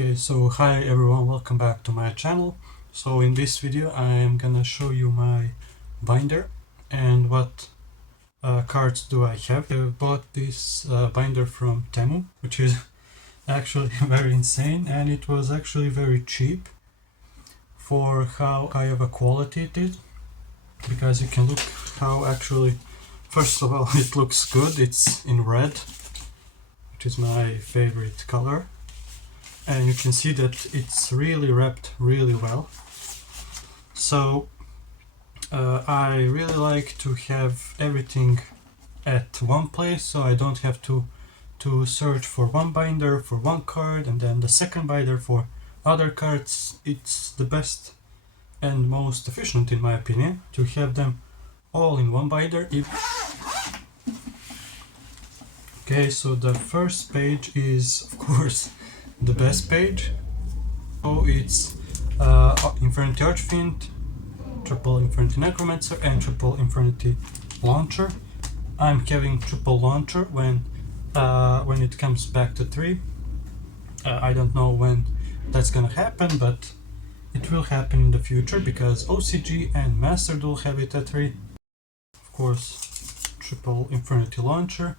Okay, so hi everyone, welcome back to my channel. So in this video I am gonna show you my binder and what cards do I have. I bought this binder from Temu, which is actually very insane, and it was actually very cheap for how high of a quality it is, because you can look how actually, first of all, it looks good. It's in red, which is my favorite color. And you can see that it's really wrapped really well. So I really like to have everything at one place, so I don't have to search for one binder for one card and then the second binder for other cards. It's the best and most efficient, in my opinion, to have them all in one binder. Okay, so the first page is, of course, the best page. So it's Infinity Archfiend, triple Infinity Necromancer, and triple Infinity Launcher. I'm having triple Launcher when it comes back to 3. I don't know when that's gonna happen, but it will happen in the future because OCG and Master Duel have it at 3. Of course, triple Infinity Launcher,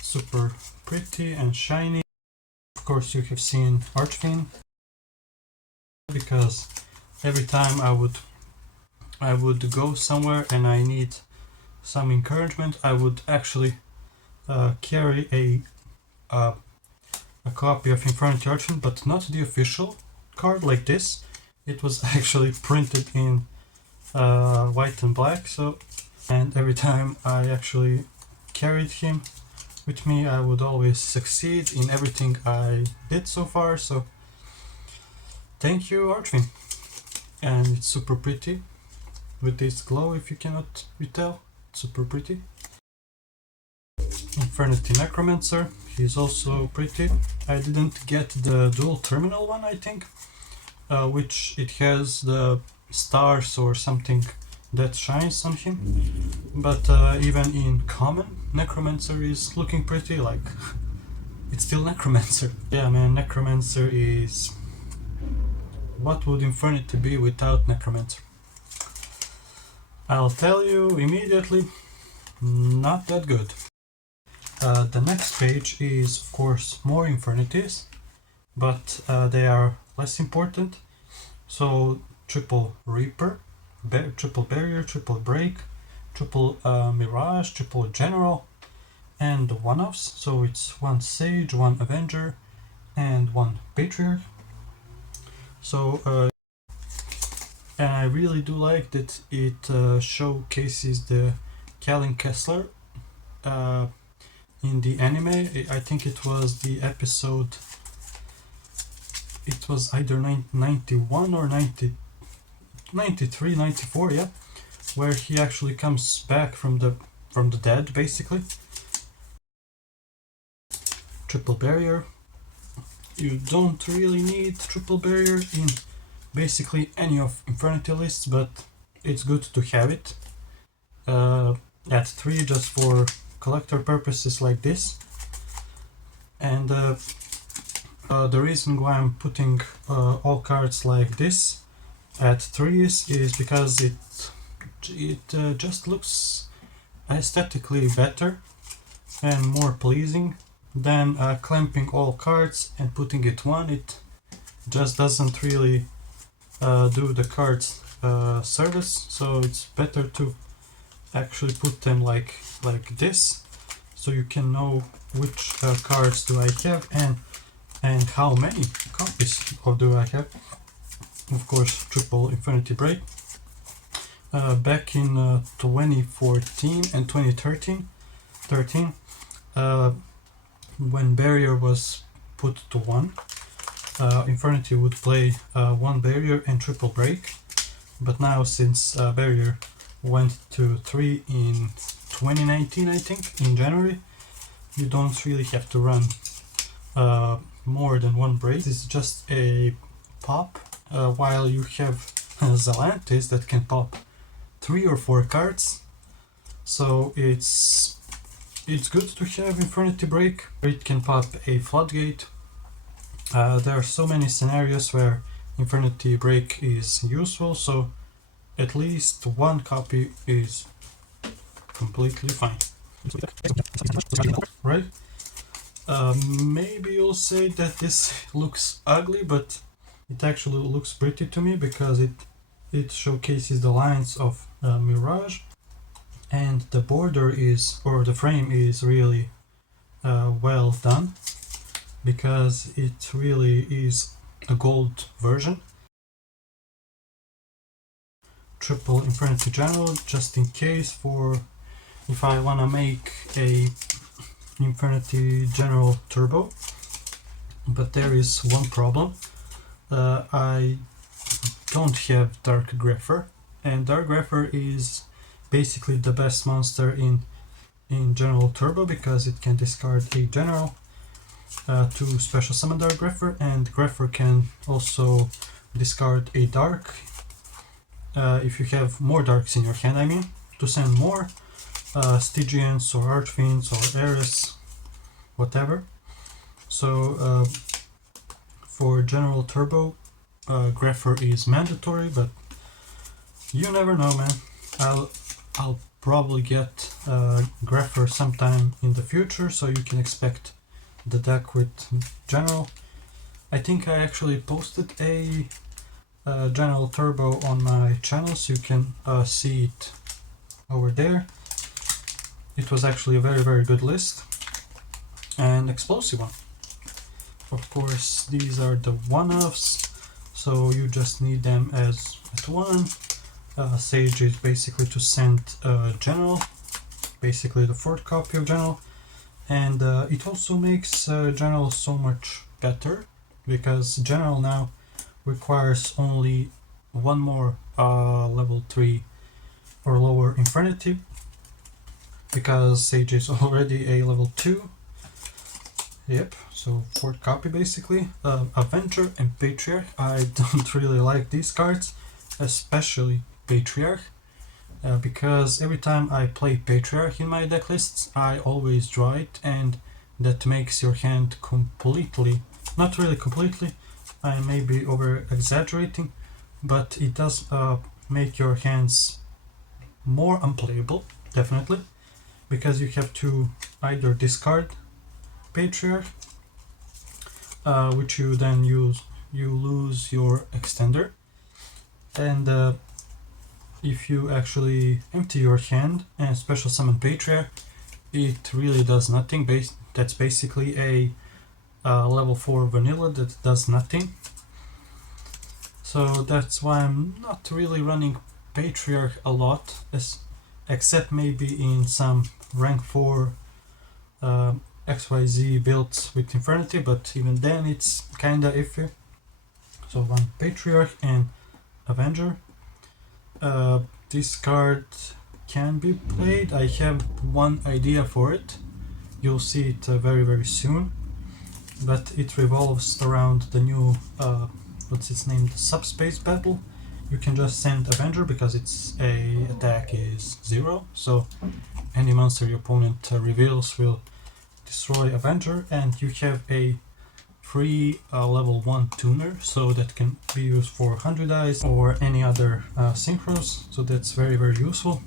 super pretty and shiny. Of course, you have seen Archfiend, because every time I would go somewhere and I need some encouragement, I would actually carry a copy of Infinity Archfiend, but not the official card like this. It was actually printed in white and black. So, and every time I actually carried him with me, I would always succeed in everything I did so far. So thank you, Archfiend. And it's super pretty with this glow, if you cannot tell. Super pretty. Infinity Necromancer, he's also pretty. I didn't get the dual terminal one, I think, which it has the stars or something that shines on him. But even in common, Necromancer is looking pretty, like it's still Necromancer. Yeah man, Necromancer is... what would Infinity be without Necromancer? I'll tell you immediately, not that good. The next page is, of course, more Infinities, but they are less important. So triple Reaper, triple Barrier, triple Break, triple Mirage, triple General, and one-offs. So it's one Sage, one Avenger, and one Patriarch. So and I really do like that it showcases the Kalin Kessler in the anime. I think it was the episode, it was either 91 or 93, 94, yeah, where he actually comes back from the dead, basically. Triple Barrier. You don't really need triple Barrier in basically any of Infinity lists, but it's good to have it at 3 just for collector purposes like this. And the reason why I'm putting all cards like this at 3 is because it just looks aesthetically better and more pleasing than clamping all cards and putting it 1. It just doesn't really do the cards service, so it's better to actually put them like this, so you can know which cards do I have and how many copies do I have. Of course, triple Infinity Break. Back in 2014 and 2013, when Barrier was put to 1, Infinity would play 1 Barrier and triple Break. But now, since Barrier went to 3 in 2019, I think, in January, you don't really have to run more than 1 break. It's just a pop, while you have Zalantis that can pop 3 or 4 cards. So it's good to have Infinity Break. It can pop a Floodgate, There are so many scenarios where Infinity Break is useful, so at least one copy is completely fine. Right? Maybe you'll say that this looks ugly, but it actually looks pretty to me because it showcases the lines of Mirage, and the border is, or the frame is really well done because it really is a gold version. Triple Infinity General just in case for if I wanna make a Infinity General Turbo, but there is one problem. I don't have Dark Grapher, and Dark Grapher is basically the best monster in General Turbo because it can discard a General to special summon Dark Grapher, and Grapher can also discard a Dark if you have more Darks in your hand, I mean, to send more Stygians or Archfiends or Ares, whatever. So for General Turbo, Grapher is mandatory, but you never know, man. I'll probably get Grapher sometime in the future, so you can expect the deck with General. I think I actually posted a General Turbo on my channel, so you can see it over there. It was actually a very good list and explosive one. Of course, these are the one-offs, so you just need them as at one. Sage is basically to send General, basically the fourth copy of General, and it also makes General so much better because General now requires only one more level 3 or lower Infinity because Sage is already a level 2. Yep, so fourth copy basically. Avenger and Patriarch. I don't really like these cards, especially Patriarch, because every time I play Patriarch in my deck lists, I always draw it, and that makes your hand completely, not really completely, I may be over exaggerating, but it does make your hands more unplayable, definitely, because you have to either discard Patriarch, which you then use, you lose your extender, and if you actually empty your hand and special summon Patriarch, it really does nothing. That's basically a level 4 vanilla that does nothing. So that's why I'm not really running Patriarch a lot, except maybe in some rank 4 XYZ builds with Infinity, but even then it's kinda iffy. So one Patriarch and Avenger. This card can be played. I have one idea for it. You'll see it very soon, but it revolves around the new what's its name, the subspace battle. You can just send Avenger because its attack is 0, so any monster your opponent reveals will destroy Avenger, and you have a free level 1 tuner, so that can be used for 100 eyes or any other synchros, so that's very useful.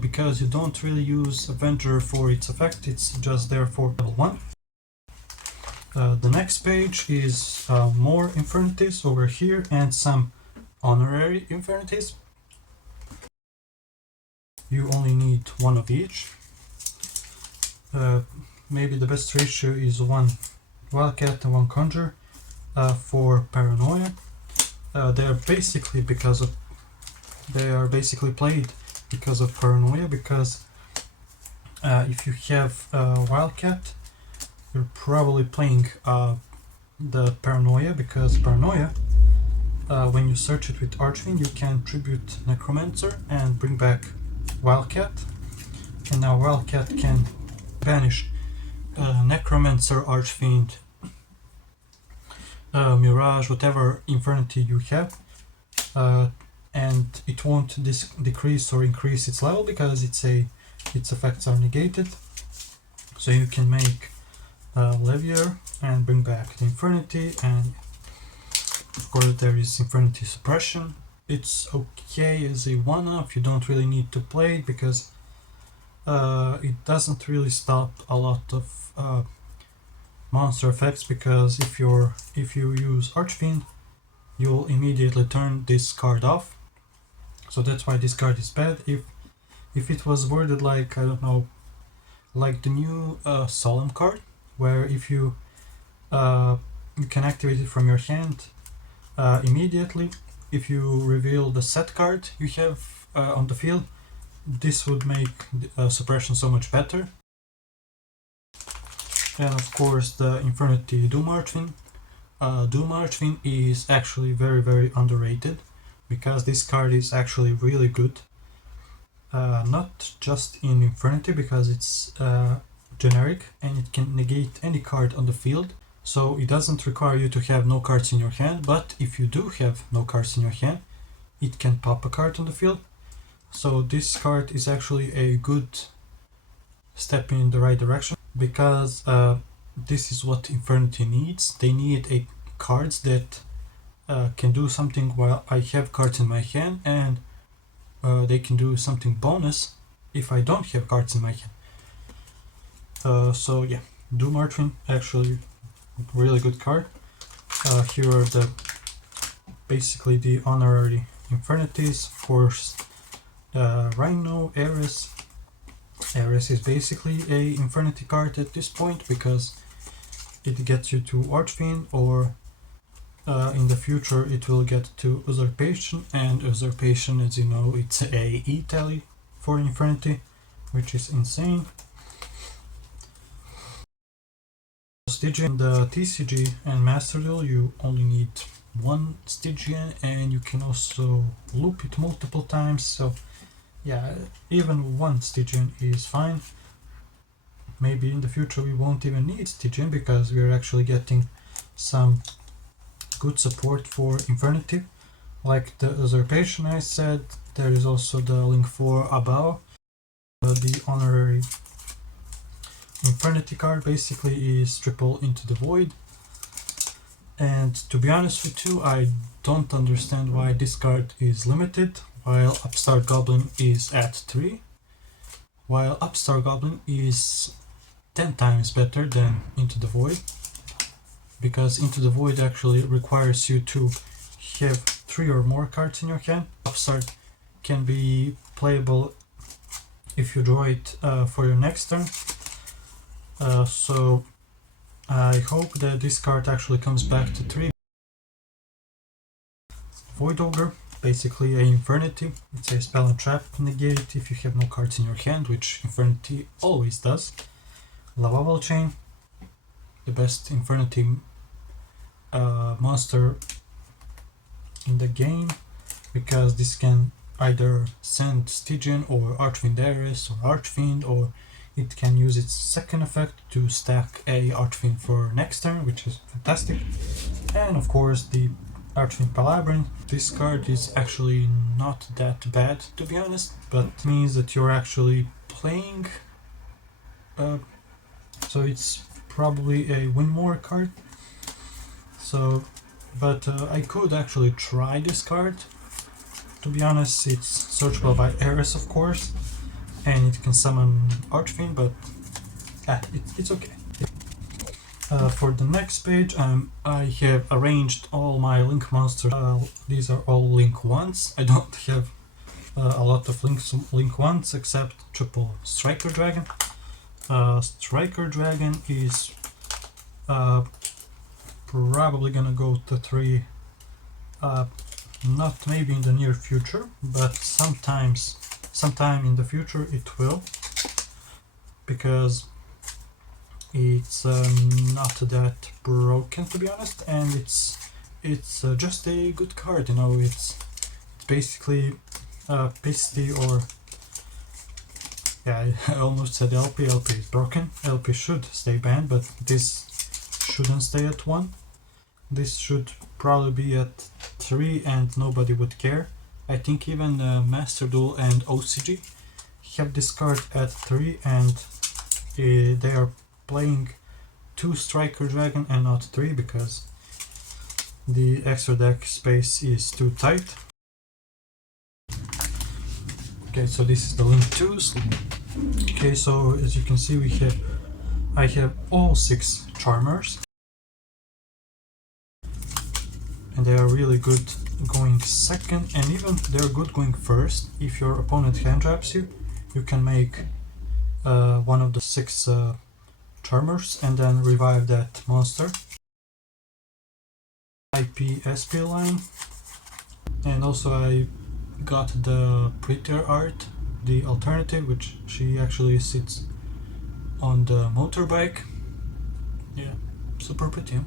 Because you don't really use Avenger for its effect, it's just there for level 1. The next page is more Infinities over here and some honorary Infinities. You only need one of each. Maybe the best ratio is one Wildcat and one Conjure for Paranoia. They are basically played because of Paranoia, because if you have Wildcat, you're probably playing the Paranoia, because Paranoia, when you search it with Archfiend, you can tribute Necromancer and bring back Wildcat, and now Wildcat can banish Necromancer, Archfiend, Mirage, whatever Infinity you have, and it won't decrease or increase its level because its effects are negated. So you can make Levier and bring back the Infernity, and of course there is Infernity Suppression. It's okay as a one-off, you don't really need to play it because it doesn't really stop a lot of monster effects, because if you use Archfiend, you'll immediately turn this card off. So that's why this card is bad. If it was worded like, I don't know, like the new Solemn card, where if you can activate it from your hand immediately, if you reveal the set card you have on the field, this would make suppression so much better. And of course the Infernity Doom Archfiend. Doom Archfiend is actually very underrated, because this card is actually really good. Not just in Infernity, because it's generic and it can negate any card on the field, so it doesn't require you to have no cards in your hand, but if you do have no cards in your hand, it can pop a card on the field. So this card is actually a good step in the right direction, because this is what Infernity needs. They need cards that can do something while I have cards in my hand, and they can do something bonus if I don't have cards in my hand. So yeah, Doom Archfiend, actually really good card. Here are basically the honorary Infernities. Of course, Rhino, Ares. Ares is basically a Infernity card at this point, because it gets you to Archfiend, or in the future it will get to Usurpation, and Usurpation, as you know, it's a E-tally for Infernity, which is insane. Stygian, the TCG and Master Duel, you only need one Stygian, and you can also loop it multiple times, so yeah, even one Stygian is fine. Maybe in the future we won't even need Stygian, because we're actually getting some good support for Infernity. Like the Usurpation I said, there is also the link for Abao. The honorary Infernity card basically is triple Into the Void. And to be honest with you, I don't understand why this card is limited, while Upstart Goblin is at 3. While Upstart Goblin is 10 times better than Into the Void, because Into the Void actually requires you to have 3 or more cards in your hand. Upstart can be playable if you draw it for your next turn. So I hope that this card actually comes back to 3. Void Ogre, basically a Infernity. It's a spell and trap negate if you have no cards in your hand, which Infernity always does. Lavable Chain, the best Infernity monster in the game, because this can either send Stygian or Archfiend Ares or Archfiend, or it can use its second effect to stack a Archfiend for next turn, which is fantastic. And of course the Archfiend Palabrine. This card is actually not that bad, to be honest, but it means that you're actually playing, so it's probably a win more card. So, but I could actually try this card. To be honest, it's searchable by Ares, of course, and it can summon Archfiend, but it's okay. For the next page, I have arranged all my Link monsters. These are all Link 1s. I don't have a lot of Link 1s except triple Striker Dragon. Striker Dragon is probably gonna go to 3, not maybe in the near future, but sometime in the future it will, because it's not that broken, to be honest, and it's just a good card, you know. It's basically Pisty, or yeah, I almost said LP. LP is broken. LP should stay banned, but this shouldn't stay at 1. This should probably be at 3 and nobody would care. I think even Master Duel and OCG have this card at 3, and they are playing 2 striker dragon and not 3 because the extra deck space is too tight. Okay, so this is the link 2s. Okay, so as you can see, I have all 6 charmers, and they are really good going second, and even they're good going first. If your opponent hand traps you, you can make one of the 6 charmers and then revive that monster. IP SP line, and also I got the prettier art, the alternative, which she actually sits on the motorbike. Yeah, super pretty.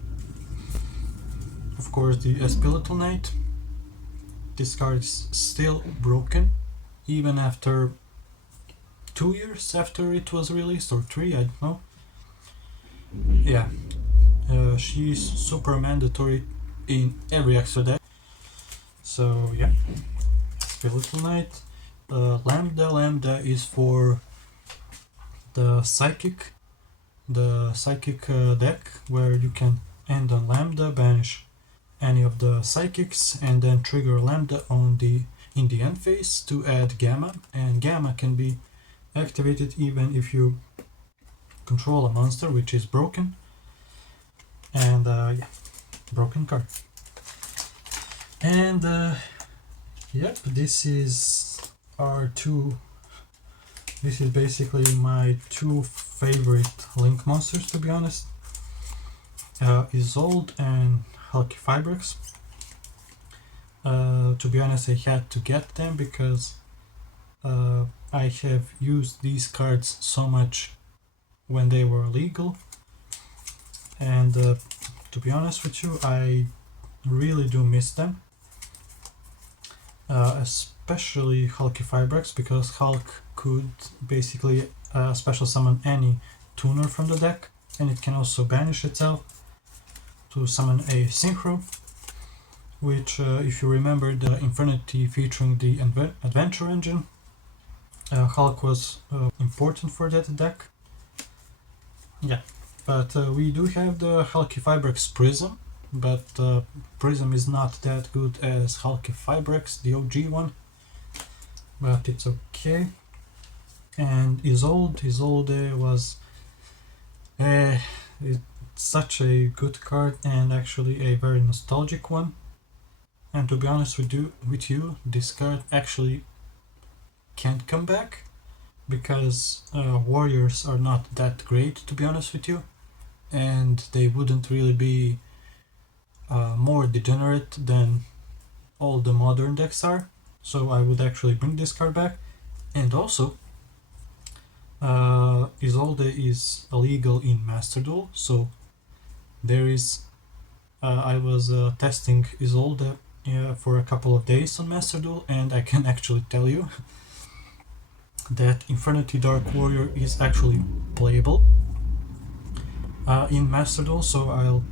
Of course, the SP Little Knight. This card is still broken, even after 2 years after it was released, or 3, I don't know. Yeah, she's super mandatory in every extra deck. So yeah, SP Little Knight. Lambda is for the psychic deck, where you can end on Lambda, banish any of the psychics, and then trigger Lambda in the end phase to add Gamma, and Gamma can be activated even if you control a monster which is broken. And yeah, broken card. And yep, this is basically my 2 favorite Link monsters, to be honest. Isolde and Hulky Fibrex. To be honest, I had to get them because I have used these cards so much when they were legal, and to be honest with you, I really do miss them, especially Hulky Fibrex, because Hulk could basically special summon any tuner from the deck, and it can also banish itself to summon a Synchro, which if you remember the Infinity featuring the Adventure Engine, Hulk was important for that deck. Yeah, but we do have the Hulky Fibrex Prism, but Prism is not that good as Hulky Fibrex, the OG one, but it's okay. And Isolde was it's such a good card, and actually a very nostalgic one. And to be honest with you, this card actually can't come back, because warriors are not that great, to be honest with you, and they wouldn't really be more degenerate than all the modern decks are. So I would actually bring this card back. And also, Isolde is illegal in Master Duel, so there is I was testing Isolde for a couple of days on Master Duel, and I can actually tell you that Infinity Dark Warrior is actually playable in Master Duel, so I'll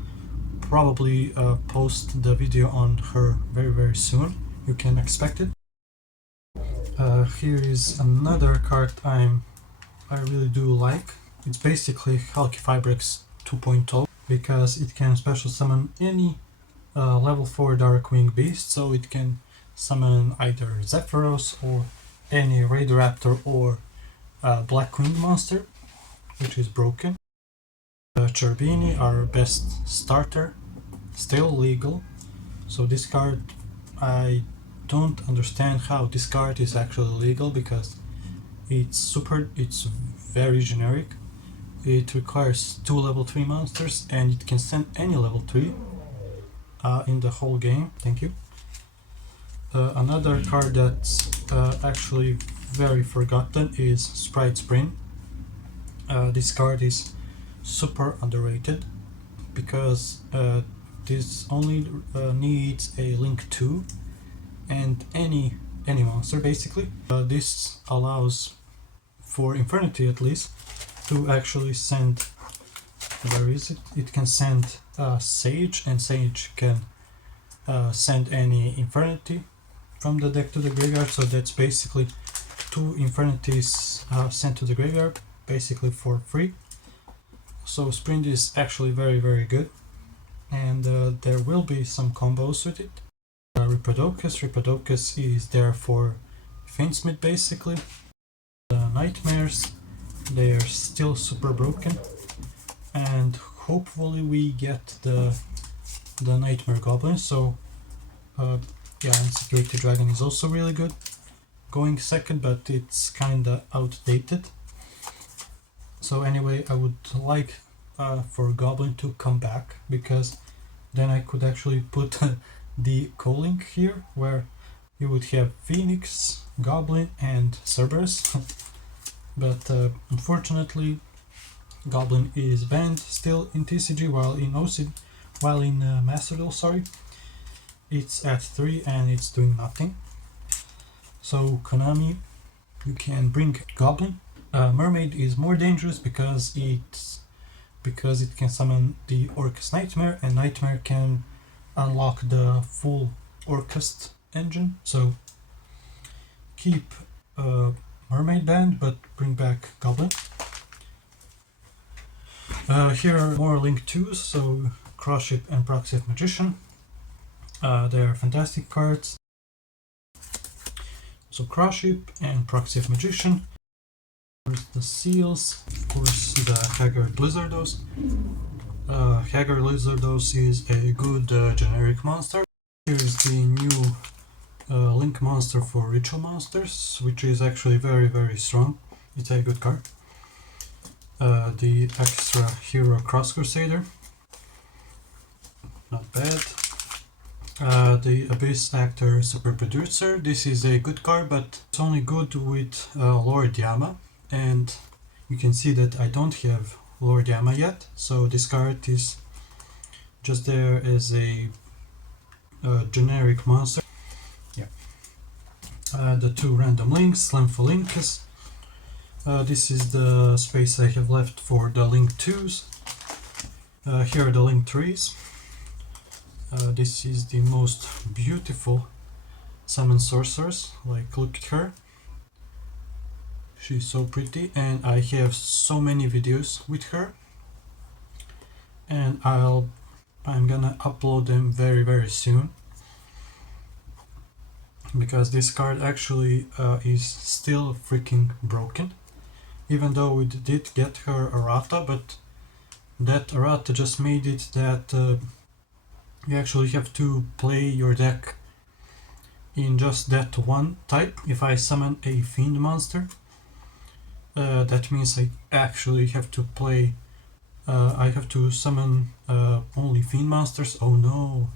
probably post the video on her very soon. You can expect it. Here is another card I really do like. It's basically Hulky Fibrex 2.0, because it can special summon any level 4 Darkwing Beast, so it can summon either Zephyros or any Raidraptor or Blackwing monster, which is broken. Cherbini, our best starter, still legal. So this card, I don't understand how this card is actually legal, because it's very generic. It requires 2 level 3 monsters, and it can send any level 3 in the whole game. Thank you. Another card that's actually very forgotten is Sprite Spring. This card is super underrated, because this only needs a Link 2 and any monster, basically. This allows, for Infinity at least, to actually send, where is it? It can send Sage, and Sage can send any Infinity from the deck to the graveyard, so that's basically 2 Infinities sent to the graveyard, basically for free. So sprint is actually very good, and there will be some combos with it. Ripodocus is there for Finsmith basically. The Nightmares, they are still super broken, and hopefully we get the Nightmare Goblin. So yeah, and Security Dragon is also really good, going second, but it's kinda outdated. So anyway, I would like for Goblin to come back, because then I could actually put the co-link here, where you would have Phoenix, Goblin, and Cerberus. But unfortunately, Goblin is banned still in TCG, while in Master Duel, sorry, it's at 3 and it's doing nothing. So Konami, you can bring Goblin. Mermaid is more dangerous because it can summon the Orcust Nightmare, and Nightmare can unlock the full Orcust engine. So keep Mermaid banned, but bring back Goblin. Here are more Link 2s, so Crossship and Proxy Magician. They are fantastic cards. So Crossship and Proxy Magician. There's the Seals, of course the Haggard Lizardos. Haggard Lizardos is a good generic monster. Here's the new Link monster for Ritual Monsters, which is actually very strong. It's a good card. The extra hero Cross Crusader, not bad. The Abyss Actor Super Producer, this is a good card, but it's only good with Lord Yama, and you can see that I don't have Lord Yama yet, so this card is just there as a generic monster. Yeah. The two random links, Lympholinkus. This is the space I have left for the Link 2s. Here are the Link 3s. This is the most beautiful summon sorceress. Like, look at her. She's so pretty, and I have so many videos with her. And I'm gonna upload them very soon. Because this card actually is still freaking broken. Even though we did get her errata, but that errata just made it that you actually have to play your deck in just that one type. If I summon a Fiend monster, that means I actually have to play, I have to summon only Fiend monsters. Oh no,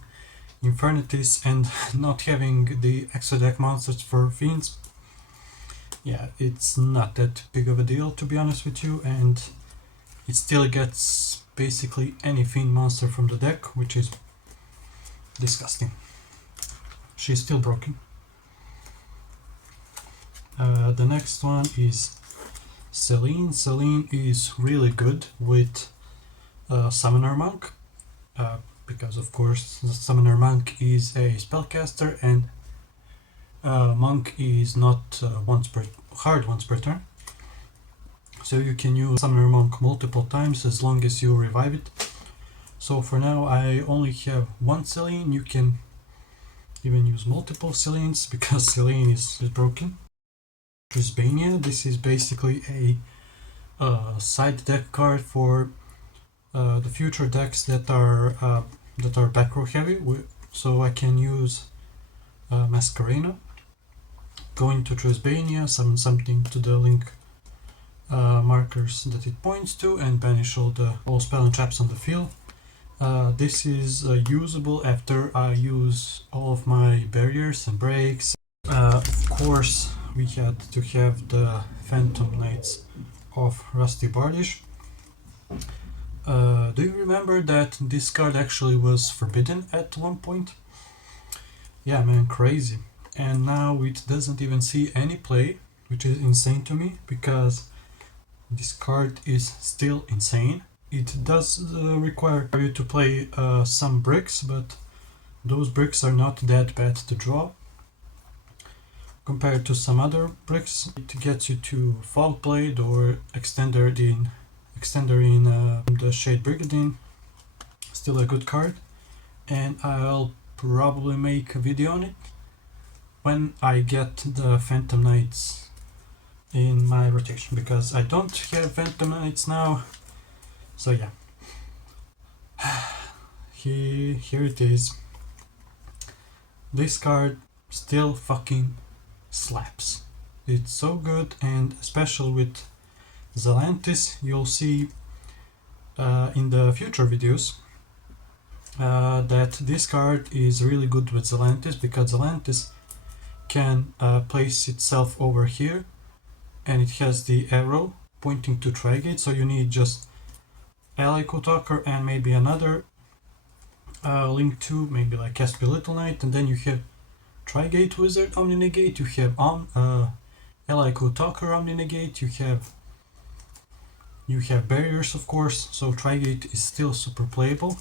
Infernities, and not having the extra deck monsters for Fiends. Yeah, it's not that big of a deal, to be honest with you, and it still gets basically any Fiend monster from the deck, which is disgusting. She's still broken. The next one is Selene. Selene is really good with Summoner Monk, because of course the Summoner Monk is a spellcaster, and Monk is not hard once per turn, so you can use Summoner Monk multiple times as long as you revive it. So for now I only have one Selene. You can even use multiple Selenes because Selene is broken. Trisbania, this is basically a side deck card for the future decks that are back row heavy, so I can use Masquerena. Going to Trisbania, summon something to the link markers that it points to, and banish all spell and traps on the field. This is usable after I use all of my barriers and breaks. Of course, we had to have the Phantom Knights of Rusty Bardish. Do you remember that this card actually was forbidden at one point? Yeah man, crazy. And now it doesn't even see any play, which is insane to me, because this card is still insane. It does require you to play some bricks, but those bricks are not that bad to draw. Compared to some other bricks, it gets you to Fog Blade or Extended extender in the shade Brigadine. Still a good card, and I'll probably make a video on it when I get the Phantom Knights in my rotation, because I don't have Phantom Knights now. So yeah, here it is. This card still fucking slaps. It's so good, and especially with Zelantis, you'll see in the future videos that this card is really good with Zelantis, because Zelantis can place itself over here, and it has the arrow pointing to Trigate, so you need just Ally Kotaker and maybe another link to, maybe like Caspian Little Knight, and then you have Trigate Wizard Omni Negate, you have Ally Kotaker Omni Negate, you have barriers, of course, so Trigate is still super playable.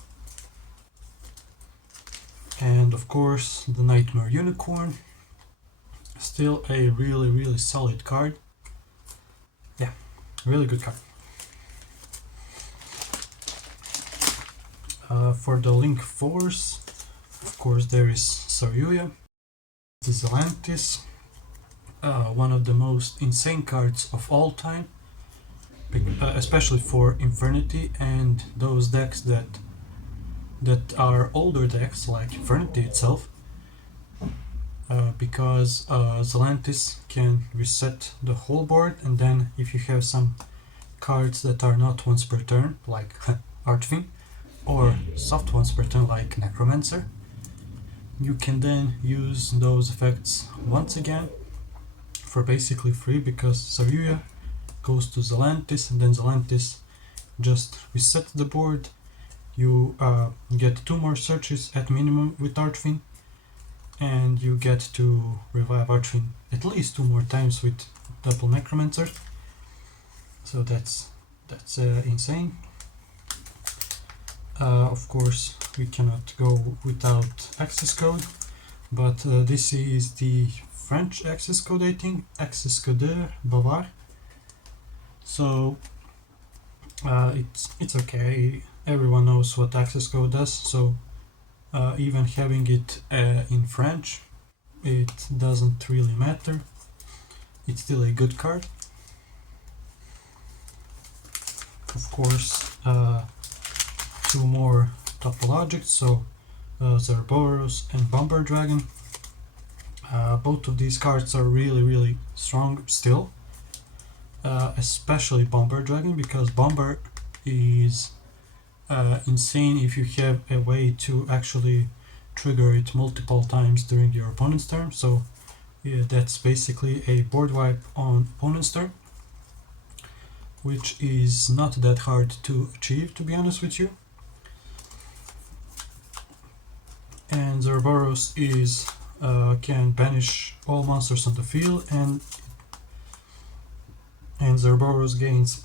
And of course the Nightmare Unicorn, still a really solid card. Yeah, really good card. For the Link Force, of course there is Saryuya, the Zelantis, one of the most insane cards of all time, especially for Infernity and those decks that are older decks like Infernity itself, because Zelantis can reset the whole board, and then if you have some cards that are not once per turn like Archfiend, or soft ones per turn like Necromancer, you can then use those effects once again for basically free, because Saryuya goes to Zelantis, and then Zelantis just resets the board. You get 2 more searches at minimum with Archfiend, and you get to revive Archfiend at least 2 more times with double Necromancer. So that's insane. Of course, we cannot go without access code, but this is the French access code, I think, access code Bavard. So it's okay. Everyone knows what access code does. So even having it in French, it doesn't really matter. It's still a good card. Of course, 2 more topologics, so Zerboros and Bomber Dragon. Both of these cards are really strong still, especially Bomber Dragon, because Bomber is insane if you have a way to actually trigger it multiple times during your opponent's turn. So yeah, that's basically a board wipe on opponent's turn, which is not that hard to achieve, to be honest with you. And Zerboros is can banish all monsters on the field, and Zerboros gains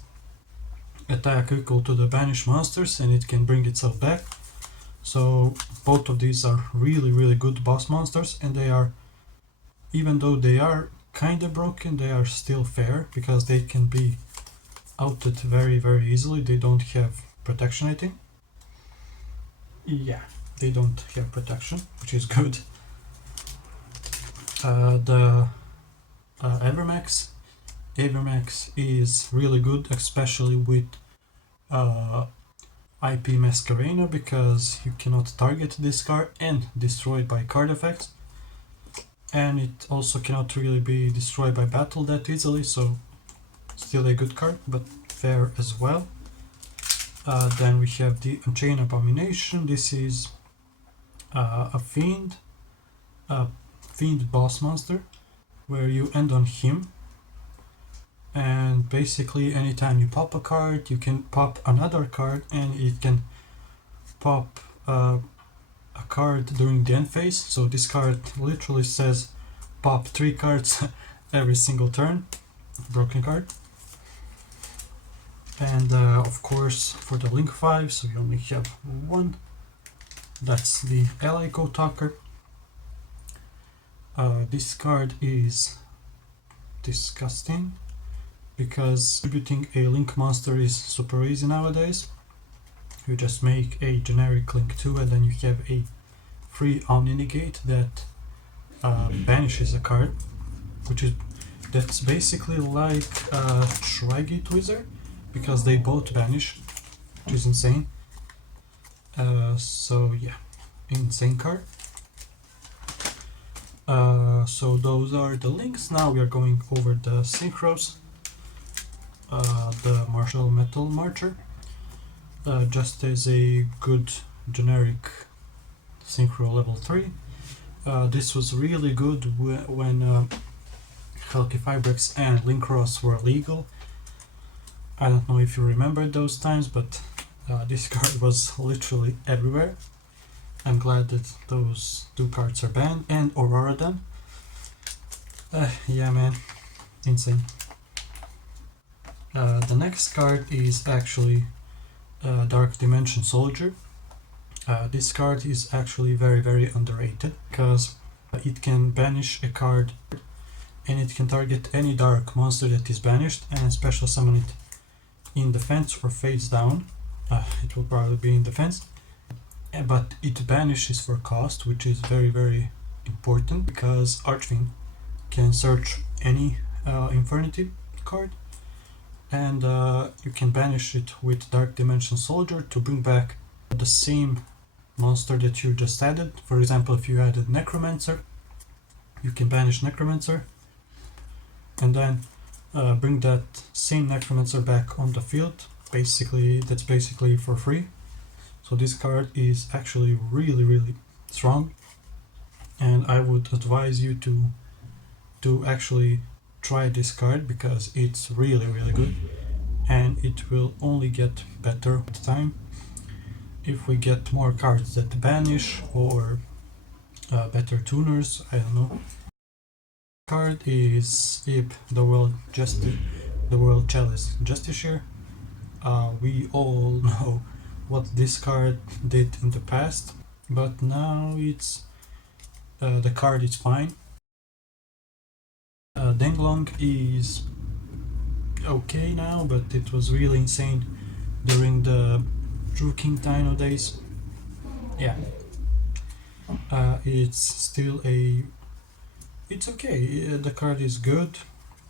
attack equal to the banished monsters, and it can bring itself back. So both of these are really good boss monsters, and they are, even though they are kinda broken, they are still fair, because they can be outed very easily. They don't have protection, I think. Yeah, they don't have protection, which is good. The Avermax is really good, especially with IP Masquerena, because you cannot target this card and destroy it by card effects, and it also cannot really be destroyed by battle that easily, so still a good card, but fair as well. Then we have the Unchained Abomination. This is a fiend boss monster, where you end on him, and basically anytime you pop a card, you can pop another card, and it can pop a card during the end phase. So this card literally says pop 3 cards every single turn. Broken card. And of course for the Link 5, so you only have 1. That's the Ally Kotaker. This card is disgusting. because distributing a link monster is super easy nowadays. You just make a generic link 2 and then you have a free Omni Negate that banishes a card, that's basically like Tri-Gate Wizard, because they both banish, which is insane. So yeah, insane card. So those are the links. Now we are going over the synchros. The Martial Metal Marcher, just as a good generic synchro level 3. This was really good when Hulky Fibrex and Linkross were legal. I don't know if you remember those times, but this card was literally everywhere. I'm glad that those two cards are banned, and Aurora done. Yeah man, insane. The next card is actually Dark Dimension Soldier. This card is actually very underrated, because it can banish a card and it can target any dark monster that is banished and special summon it in defense or face down. It will probably be in defense, but it banishes for cost, which is very important, because Archfiend can search any Infernity card, and you can banish it with Dark Dimension Soldier to bring back the same monster that you just added. For example, if you added Necromancer, you can banish Necromancer and then bring that same Necromancer back on the field. That's basically for free. So this card is actually really strong, and I would advise you to actually try this card, because it's really good, and it will only get better with time if we get more cards that banish, or better tuners, I don't know. Card is Ib, the World Chalice Justiciar. We all know what this card did in the past, but now it's the card is fine. Denglong is okay now, but it was really insane during the True King Dino days. Yeah, it's okay. The card is good,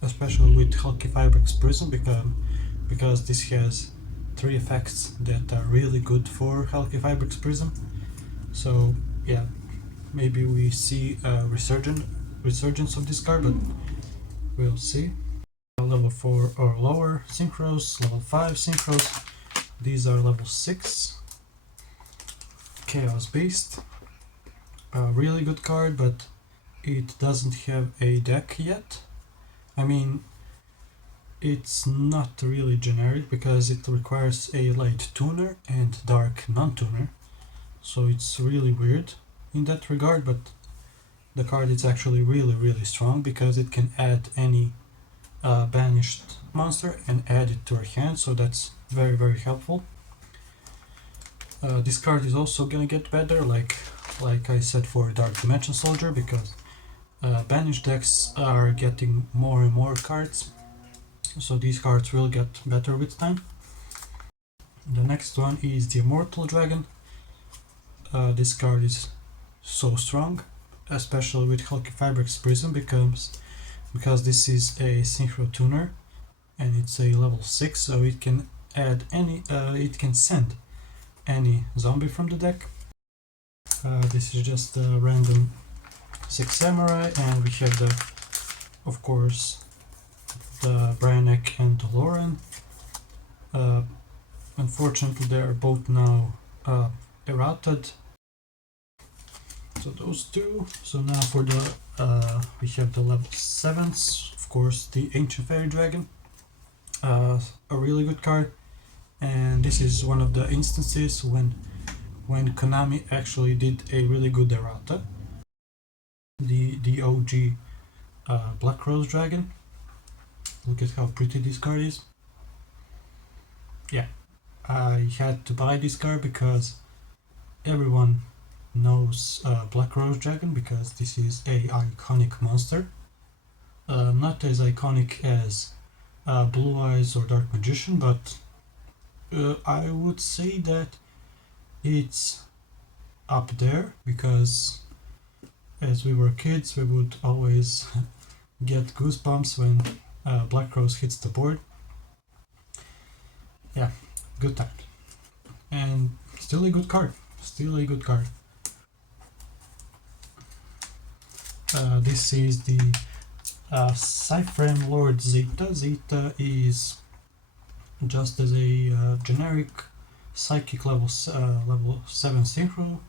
especially with Hulky Fibrex Prism, because this has 3 effects that are really good for Hulky Fibrex Prism. So yeah, maybe we see a resurgence of this card, but we'll see. Level 4 or lower synchros, level 5 synchros. These are level 6. Chaos Beast. A really good card, but it doesn't have a deck yet. I mean, it's not really generic, because it requires a light tuner and dark non-tuner. So it's really weird in that regard, but the card is actually really strong, because it can add any banished monster and add it to our hand, so that's very helpful. This card is also gonna get better, like I said for Dark Dimension Soldier, because banished decks are getting more and more cards, so these cards will get better with time. The next one is the Immortal Dragon. This card is so strong, especially with Hulky Fibrex Prism, because this is a synchro tuner and it's a level 6, so it can add it can send any zombie from the deck. This is just a random 6 samurai, and we have of course, the Bryanek and the Lauren. Unfortunately, they are both now errated. So those two. So now for the we have the level 7s, of course, the Ancient Fairy Dragon, a really good card, and this is one of the instances when Konami actually did a really good errata. The OG Black Rose Dragon. Look at how pretty this card is. Yeah, I had to buy this card because everyone knows Black Rose Dragon, because this is a iconic monster. Not as iconic as Blue Eyes or Dark Magician, but I would say that it's up there because as we were kids we would always get goosebumps when Black Rose hits the board. Yeah, good time. And still a good card. Still a good card. This is the Cyframe Lord Zeta. Zeta is just as a generic psychic level 7 synchro.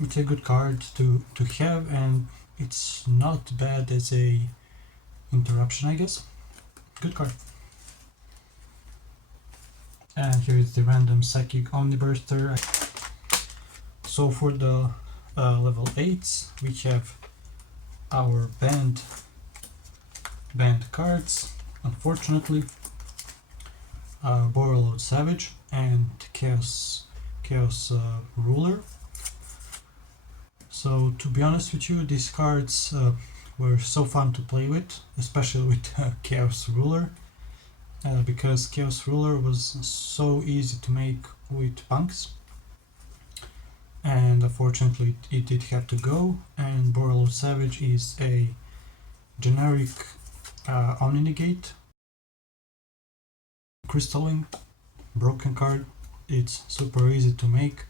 It's a good card to have, and it's not bad as a interruption, I guess. Good card. And here is the random psychic omniburster. So for the level 8s we have our banned cards, unfortunately. Borreload Savage and Chaos Ruler. So to be honest with you, these cards were so fun to play with, especially with Chaos Ruler, because Chaos Ruler was so easy to make with punks, and unfortunately it did have to go. And Borreload Savage is a generic Omni-Negate crystalline broken card. It's super easy to make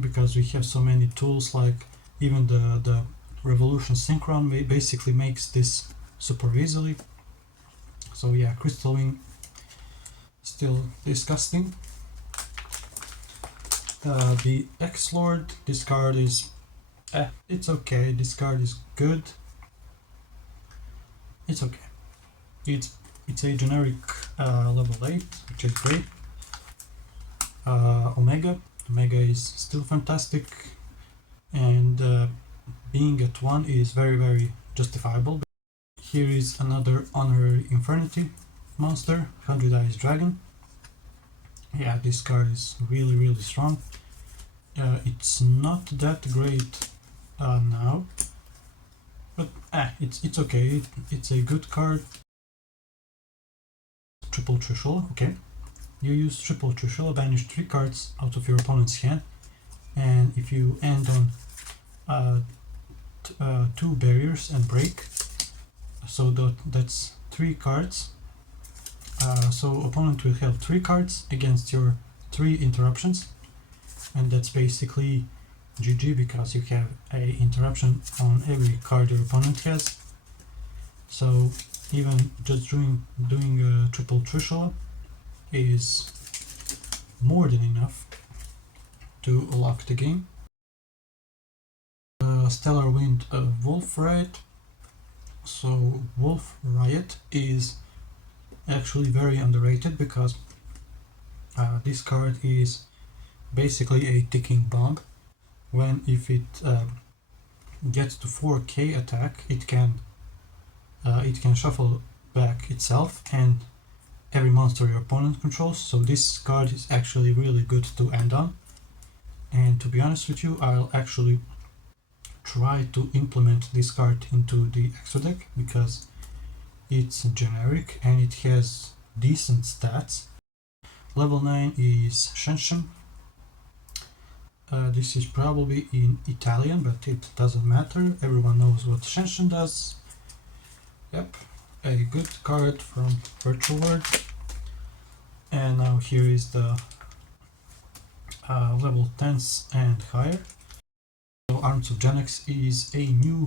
because we have so many tools, like even the Revolution Synchron basically makes this super easily. So yeah, crystalline still disgusting. The X-Lord, this card is it's okay. This card is good. It's okay. It's a generic level 8, which is great. Omega is still fantastic, and being at 1 is very justifiable. Here is another Honorary Infernity monster, 100 Eyes Dragon. Yeah, this card is really strong. It's not that great now, but it's okay. It's a good card. Triple Trishula, okay. You use Triple Trishula, banish 3 cards out of your opponent's hand, and if you end on 2 barriers and break, so that's 3 cards. So opponent will have 3 cards against your 3 interruptions, and that's basically GG because you have a interruption on every card your opponent has. So even just doing a Triple Trishula is more than enough to lock the game. Stellar Wind Wolf Riot. So Wolf Riot is actually very underrated because this card is basically a ticking bomb. When if it gets to 4k attack, it can shuffle back itself and every monster your opponent controls. So this card is actually really good to end on. And to be honest with you, I'll actually try to implement this card into the extra deck because it's generic and it has decent stats. Level 9 is Shenshin. This is probably in Italian, but it doesn't matter. Everyone knows what Shenshin does. Yep, a good card from Virtual World. And now here is the level 10s and higher. So Arms of Genex is a new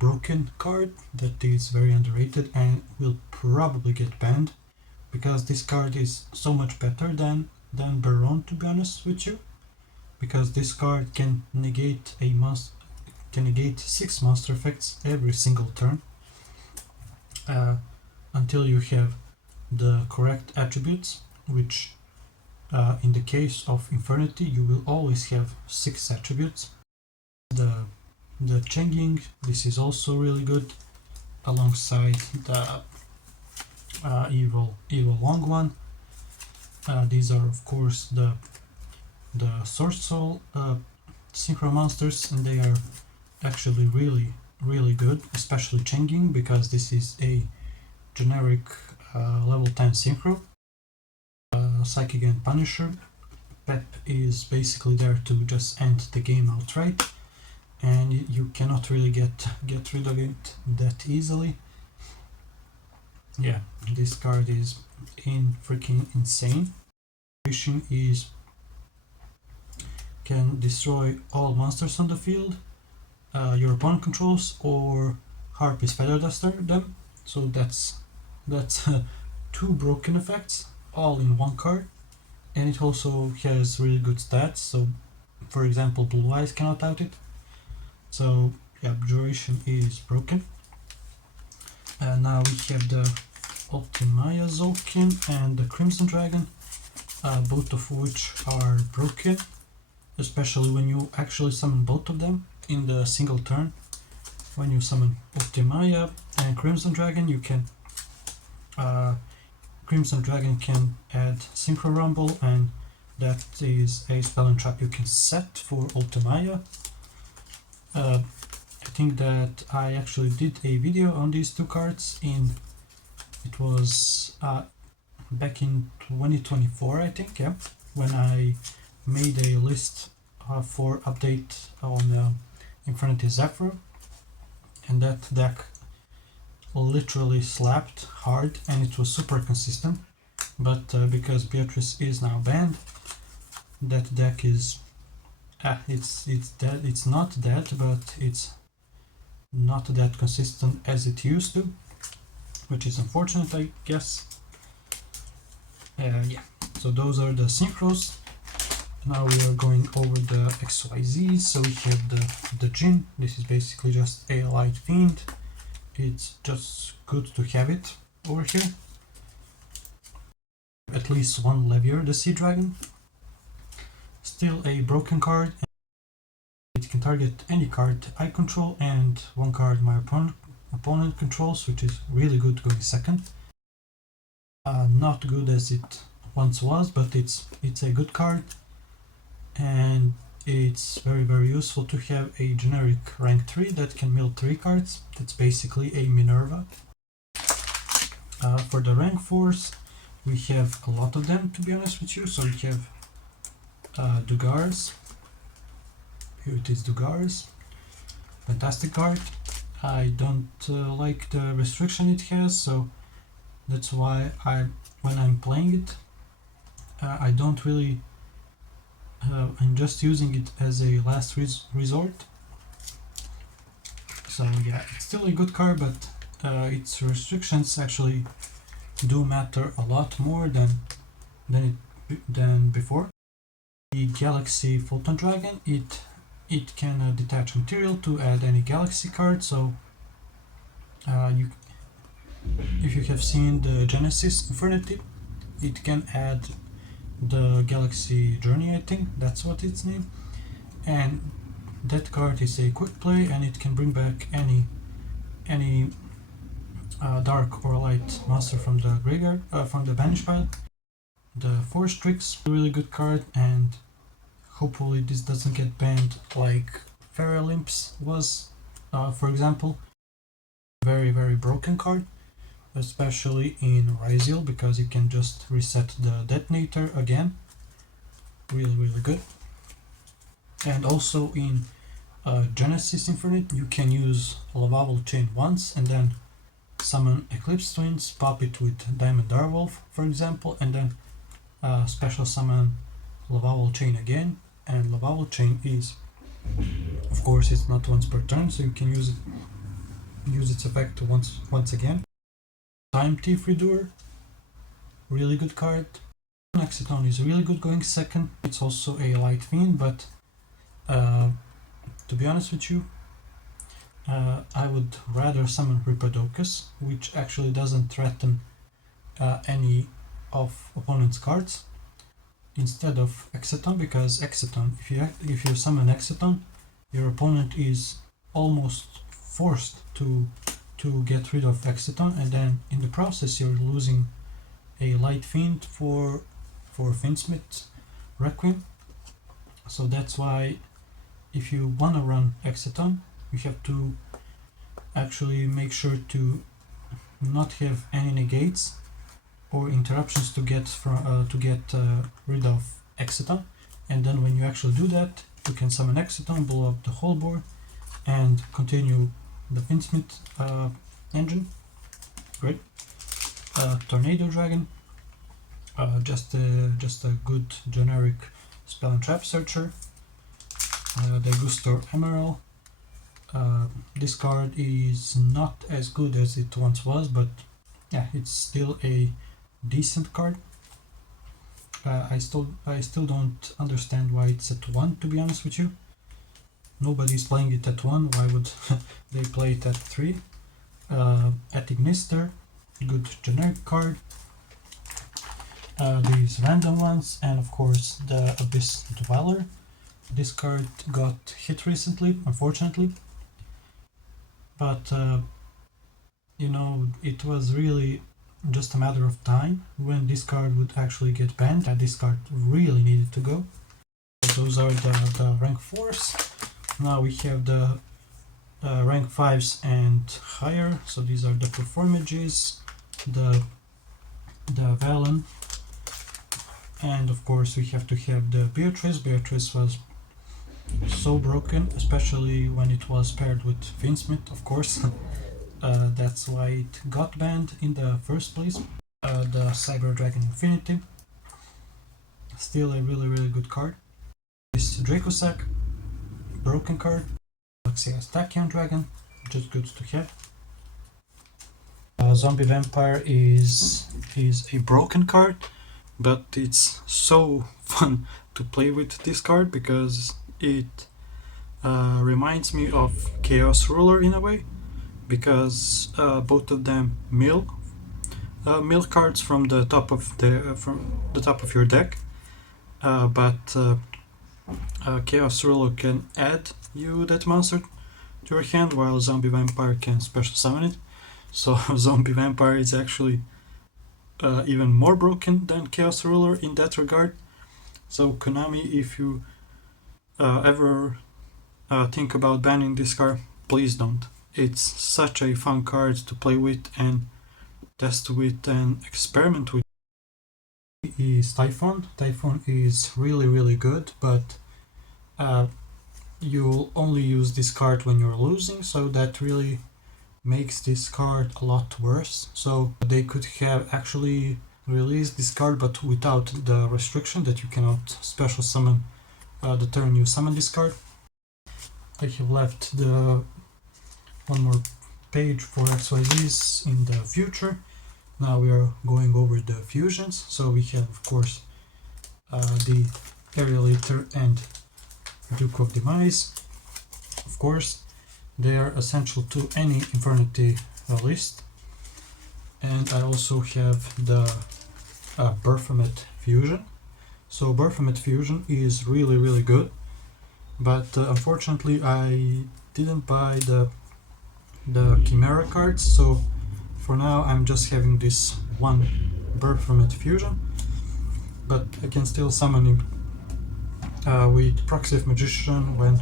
broken card that is very underrated and will probably get banned because this card is so much better than Baron, to be honest with you, because this card can negate 6 monster effects every single turn until you have the correct attributes, which in the case of Infernity you will always have 6 attributes. The Chenging, this is also really good alongside the evil long one. These are of course the Sword Soul synchro monsters, and they are actually really really good, especially Changing, because this is a generic level 10 synchro. Psychic and Punisher. Pep is basically there to just end the game outright, and you cannot really get rid of it that easily. Yeah, this card is freaking insane. Vision is can destroy all monsters on the field your opponent controls, or Harpy's Feather Duster them. So that's two broken effects all in one card, and it also has really good stats. So, for example, Blue Eyes cannot out it. So yeah, duration is broken. Now we have the Ultimaya Zolkin and the Crimson Dragon, both of which are broken, especially when you actually summon both of them in the single turn. When you summon Ultimaya and Crimson Dragon, you can Crimson Dragon can add Synchro Rumble, and that is a spell and trap you can set for Ultimaya. I think that I actually did a video on these two cards it was back in 2024, I think, yeah, when I made a list for update on Infinity Zephyr, and that deck literally slapped hard and it was super consistent. But because Beatrice is now banned, that deck is it's dead. It's not dead, but it's not that consistent as it used to, which is unfortunate, I guess. Yeah, so those are the synchros. Now we are going over the XYZ. So we have the Jin. This is basically just a light fiend. It's just good to have it over here. At least one Levier, the Sea Dragon. Still a broken card. It can target any card I control and one card my opponent controls, which is really good going second. Not good as it once was, but it's a good card, and it's very useful to have a generic rank 3 that can mill 3 cards. That's basically a Minerva. For the rank 4s, we have a lot of them, to be honest with you. So we have Dugars. Here it is, Dugars. Fantastic card. I don't like the restriction it has, so that's why when I'm playing it, I don't really. I'm just using it as a last resort. So yeah, it's still a good card, but its restrictions actually do matter a lot more than before. The Galaxy Photon Dragon, it can detach material to add any Galaxy card. So if you have seen the Genesis Infinity, it can add the Galaxy Journey, I think that's what it's named, and that card is a quick play, and it can bring back any dark or light monster from the graveyard, from the banish pile. The Force Tricks, a really good card, and hopefully this doesn't get banned like Feral Imps was, for example. Very broken card, especially in Ryzeal, because you can just reset the detonator again. Really good. And also in Genesis Infinite, you can use Lavable Chain once and then summon Eclipse Twins, pop it with Diamond Direwolf, for example, and then special summon Lavable Chain again. And Lavable Chain is, of course, it's not once per turn, so you can use its effect once again. Time Thief Redoer, really good card. Exciton is really good going second. It's also a light fiend, but to be honest with you, I would rather summon Ripodocus, which actually doesn't threaten any of opponent's cards, instead of Exciton, because Exciton, if you summon Exciton, your opponent is almost forced to get rid of Exciton, and then in the process you're losing a light fiend for Fiendsmith Requiem. So that's why if you wanna run Exciton, you have to actually make sure to not have any negates or interruptions to get rid of Exciton, and then when you actually do that, you can summon Exciton, blow up the whole board, and continue the Finsmith engine. Great. Tornado Dragon, just a good generic spell and trap searcher. Degustor Emerald. This card is not as good as it once was, but yeah, it's still a decent card. I still don't understand why it's at 1, to be honest with you. Nobody's playing it at 1, why would they play it at 3? Ignister, good generic card. These random ones, and of course the Abyss Dweller. This card got hit recently, unfortunately, but you know, it was really just a matter of time when this card would actually get banned, and this card really needed to go. Those are the rank 4s. Now we have the rank 5s and higher, so these are the Performages, the Valen, and of course we have to have the Beatrice. Beatrice was so broken, especially when it was paired with Finsmith, of course. That's why it got banned in the first place. The Cyber Dragon Infinity, still a really good card. This Dracosac, broken card. Galaxia's Tachyon Dragon, just good to have. Zombie Vampire is a broken card, but it's so fun to play with this card because it reminds me of Chaos Ruler in a way, because both of them mill cards from the top of your deck, but Chaos Ruler can add you that monster to your hand, while Zombie Vampire can special summon it. So Zombie Vampire is actually even more broken than Chaos Ruler in that regard. So Konami, if you ever think about banning this card, please don't. It's such a fun card to play with and test with and experiment with. Is Typhon. Typhon is really good, but you'll only use this card when you're losing, so that really makes this card a lot worse. So they could have actually released this card, but without the restriction that you cannot special summon the turn you summon this card. I have left the one more page for XYZs in the future. Now we are going over the fusions. So we have, of course, the Aerial Eater and Duke of Demise. Of course, they are essential to any Infernity list. And I also have the Baphomet Fusion. So Baphomet Fusion is really good, but unfortunately I didn't buy the Chimera cards, so for now I'm just having this one Baphomet Fusion, but I can still summon him with Proxy of Magician when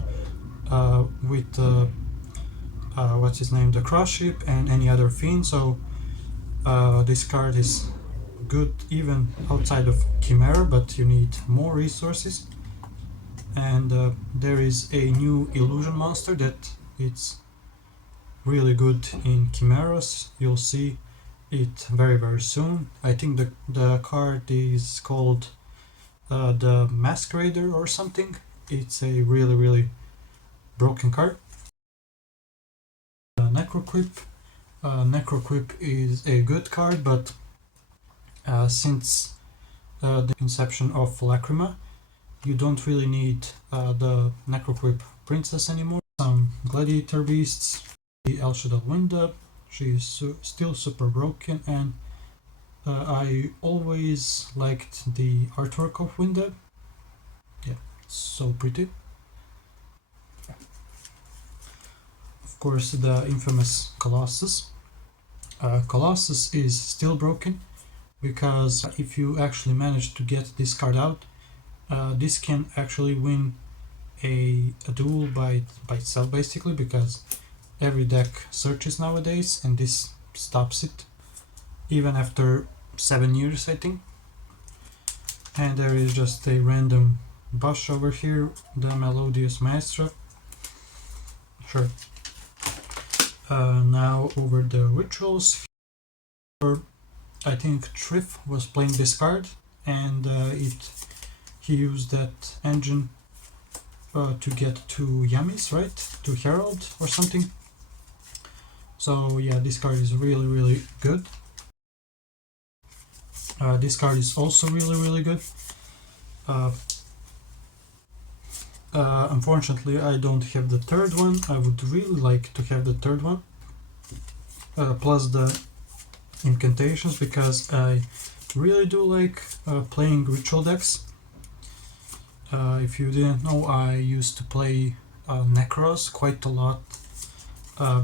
with what's his name, the Cross Ship, and any other fiend. So this card is good even outside of Chimera, but you need more resources. And there is a new illusion monster that it's really good in Chimeras. You'll see it very soon. I think the card is called the Masquerader or something. It's a really broken card. Necroquip. Necroquip is a good card, but since the inception of Lacrima, you don't really need the Necroquip Princess anymore. Some Gladiator Beasts, the El Shaddai Winda, she is still super broken, and I always liked the artwork of Winda. Yeah, it's so pretty. Of course, the infamous Colossus. Colossus is still broken, because if you actually manage to get this card out, this can actually win a duel by itself, basically, because every deck searches nowadays, and this stops it, even after 7 years, I think. And there is just a random Bosch over here, the Melodious Maestro. Sure. Now over the rituals. I think Triff was playing this card, and he used that engine to get 2 Yummies, right? To Herald or something. So yeah, this card is really good. This card is also really good. Unfortunately, I don't have the third one. I would really like to have the third one. Plus the incantations, because I really do like playing ritual decks. If you didn't know, I used to play Necros quite a lot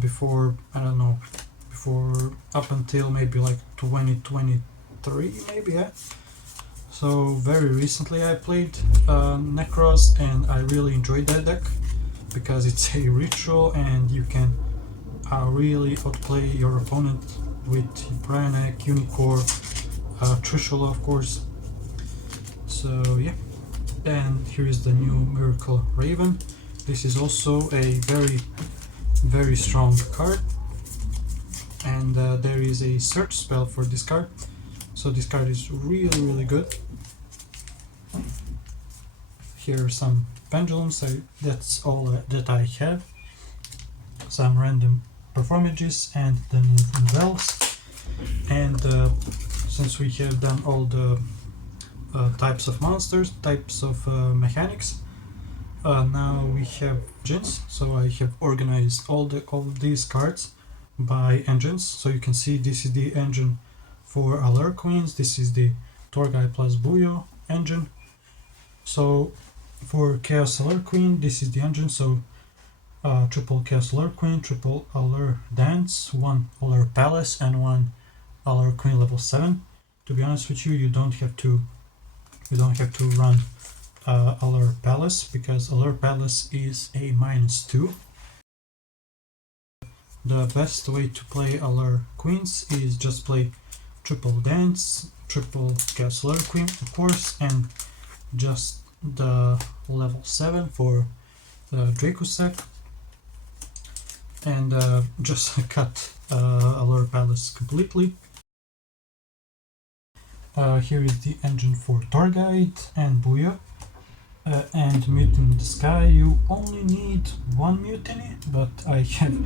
before, I don't know, before up until maybe like 2023, maybe, yeah. So very recently I played Necros, and I really enjoyed that deck because it's a ritual and you can really outplay your opponent with Brainiac, Unicorn, Trishula, of course. So yeah, and here is the new Miracle Raven. This is also a very strong card, and there is a search spell for this card, so this card is really good. Here are some pendulums. That's all that I have. Some random performages and the bells. And since we have done all the types of monsters, types of mechanics, now we have engines. So I have organized all of these cards by engines. So you can see this is the engine for Allure Queens. This is the Torgai plus Buyo engine. So for Chaos Allure Queen, this is the engine. So triple Chaos Allure Queen, triple Allure Dance, 1 Allure Palace, and 1 Allure Queen level 7. To be honest with you, you don't have to run Allure Palace, because Allure Palace is a -2. The best way to play Allure Queens is just play triple Dance, triple Chaos Allure Queen, of course, and just the level 7 for Dracosac, and just cut Allure Palace completely. Here is the engine for Torguide and Buya. And Mutiny in the Sky, you only need 1 mutiny, but I have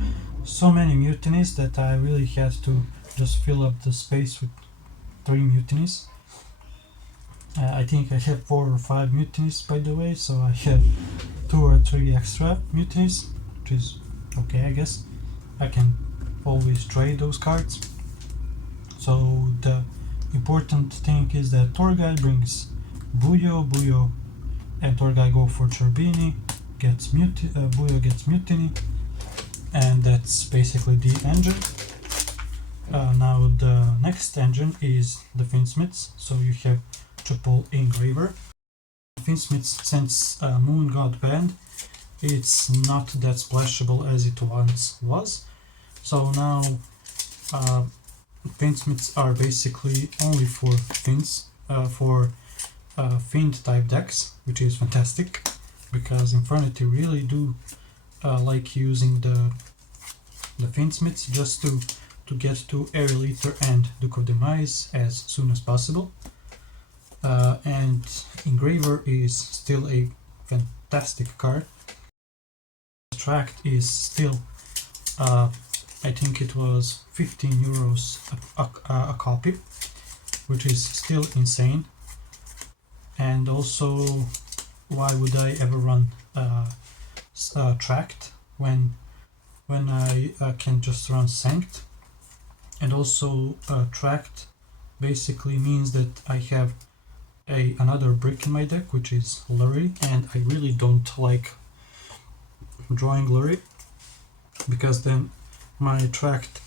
so many mutinies that I really had to just fill up the space with 3 mutinies. I think I have 4 or 5 mutinies, by the way, so I have 2 or 3 extra mutinies, which is okay, I guess. I can always trade those cards. So the important thing is that Torgai brings Buyo, and Torgai go for Cherbini, Buyo gets Mutiny, and that's basically the engine. Now the next engine is the Finsmiths, so you have triple Engraver. Finsmiths, since Moon got banned, it's not that splashable as it once was. So now Finsmiths are basically only for Fins, for Fiend type decks, which is fantastic, because Infernity really do like using the Finsmiths just to get to Aerolither and Duke of Demise as soon as possible. And Engraver is still a fantastic card. Tract is still, I think it was 15 euros a copy, which is still insane. And also, why would I ever run Tract when I can just run Sanct? And also, Tract basically means that I have another brick in my deck, which is Lurie, and I really don't like drawing Lurie, because then my Tract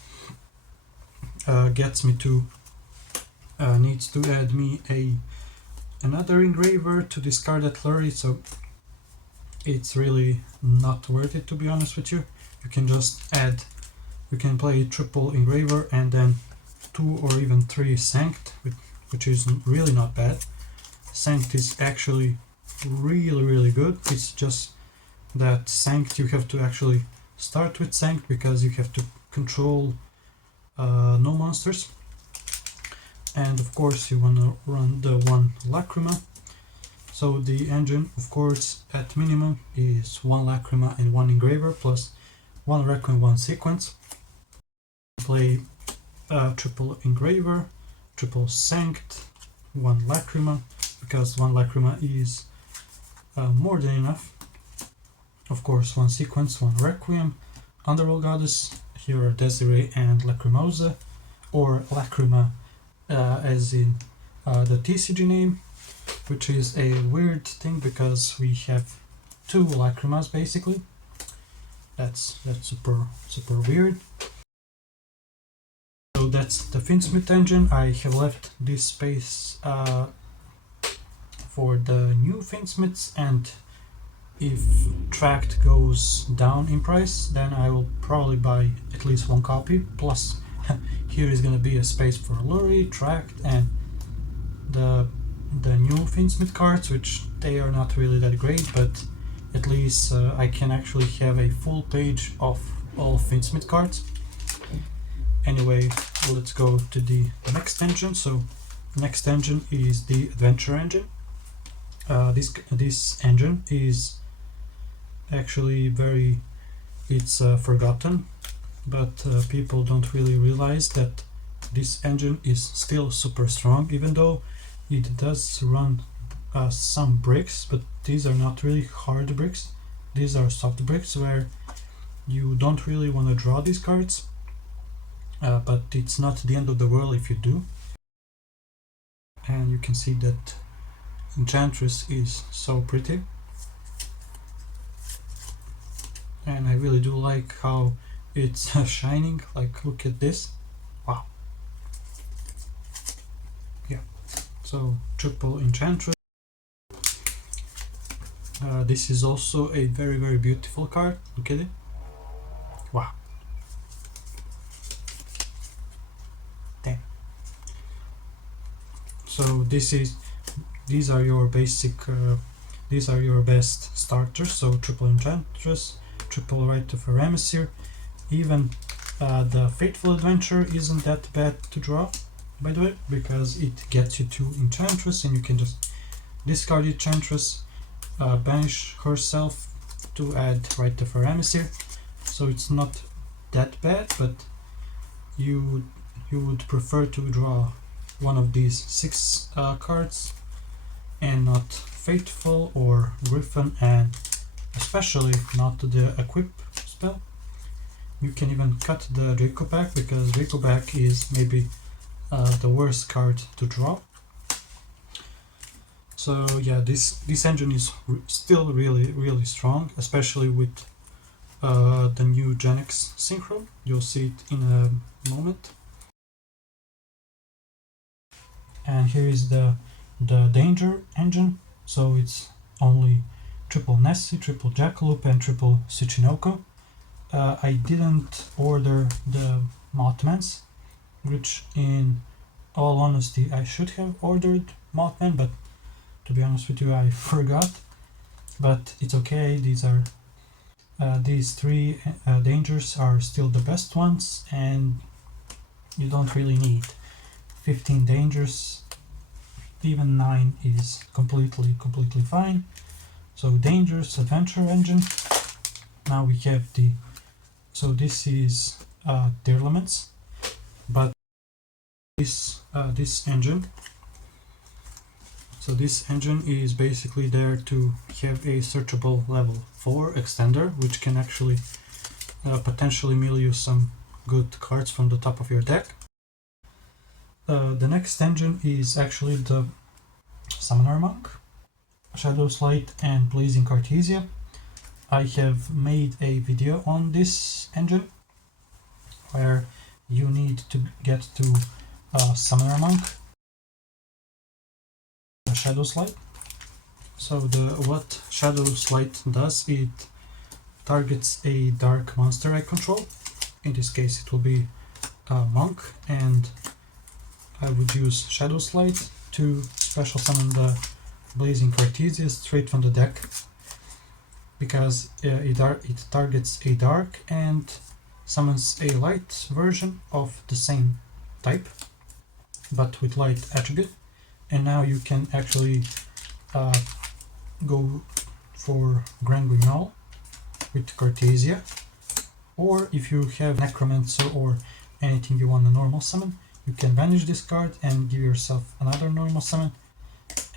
gets me to needs to add me another Engraver to discard that Lurie, so it's really not worth it, to be honest with you. You can just add, you can play triple engraver and then 2 or even 3 sanct, which is really not bad. Sanct is actually really good. It's just that sanct, you have to actually start with sanct because you have to control no monsters, and of course you want to run the one lacrima. So the engine, of course, at minimum is 1 lacrima and 1 engraver plus 1 requiem, 1 sequence. Play triple engraver, triple sanct, 1 lacrima, because 1 lacrima is more than enough. Of course, 1 sequence, 1 requiem, underworld goddess, here are Desiree and Lacrimosa, or Lacrima as in the TCG name, which is a weird thing because we have 2 Lacrimas basically. That's super weird. So that's the Finsmith engine. I have left this space for the new Finsmiths, and if Tract goes down in price, then I will probably buy at least 1 copy. Plus, here is gonna be a space for Lurie, Tract, and the new Finsmith cards, which they are not really that great, but at least I can actually have a full page of all Finsmith cards. Anyway, let's go to the next engine. So next engine is the Adventure engine. This engine is actually it's forgotten, but people don't really realize that this engine is still super strong, even though it does run some bricks, but these are not really hard bricks. These are soft bricks where you don't really want to draw these cards, but it's not the end of the world if you do. And you can see that Enchantress is so pretty, and I really do like how it's shining. Like, look at this, wow. Yeah, so triple Enchantress. This is also a very beautiful card. Look at it, wow. Damn. So these are your basic these are your best starters. So triple Enchantress, triple Rite of Aramasir. Even the Fateful Adventure isn't that bad to draw, by the way, because it gets you 2 Enchantress, and you can just discard Enchantress, banish herself to add Rite of Aramasir. So it's not that bad, but you would prefer to draw one of these 6 cards and not Fateful or Griffin, and especially not the Equip spell. You can even cut the Draco back, because Draco back is maybe the worst card to draw. So yeah, this engine is still really strong, especially with the new Gen X Synchro. You'll see it in a moment. And here is the Danger engine. So it's only triple Nessie, triple Jackalope, and triple Tsuchinoko. I didn't order the Mothmans, which in all honesty I should have ordered Mothman, but to be honest with you, I forgot. But it's okay. These 3 dangers are still the best ones, and you don't really need 15 dangers. Even 9 is completely fine. So Dangers Adventure engine. Now we have so this is their elements, but this engine. So this engine is basically there to have a searchable level 4 extender, which can actually potentially mill you some good cards from the top of your deck. The next engine is actually the Summoner Monk, Shadowslide, and Blazing Cartesia. I have made a video on this engine where you need to get to Summoner Monk, Shadowslide. So what Shadow's Light does, it targets a dark monster I control. In this case it will be a monk, and I would use Shadow's Light to special summon the Blazing Cartesia straight from the deck, because it targets a dark and summons a light version of the same type but with light attribute. And now you can actually go for Grand Guignol with Cartesia, or if you have Necromancer or anything you want to normal summon, you can banish this card and give yourself another normal summon.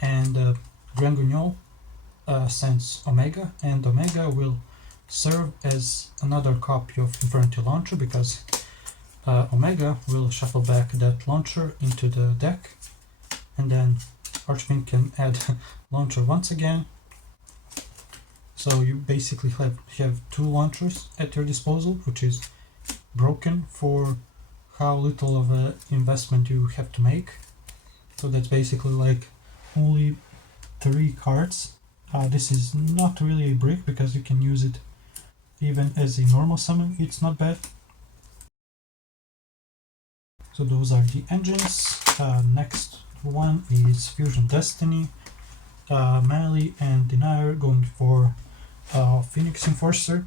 And Grand Guignol sends Omega, and Omega will serve as another copy of Infernity Launcher, because Omega will shuffle back that launcher into the deck, and then Archfiend can add launcher once again. So you basically have two launchers at your disposal, which is broken for how little of an investment you have to make. So that's basically like only 3 cards. This is not really a brick, because you can use it even as a normal summon, it's not bad. So those are the engines. Next one is Fusion Destiny. Melee and Denier going for Phoenix Enforcer.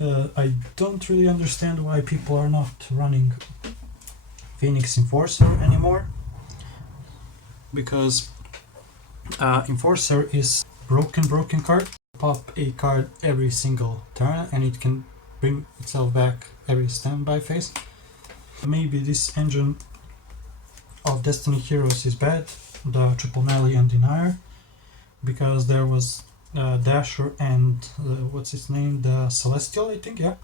I don't really understand why people are not running Phoenix Enforcer anymore, because Enforcer is broken card. Pop a card every single turn and it can bring itself back every standby phase. Maybe this engine of Destiny Heroes is bad, the triple melee and Denier, because there was Dasher and what's his name, the Celestial, I think, yeah,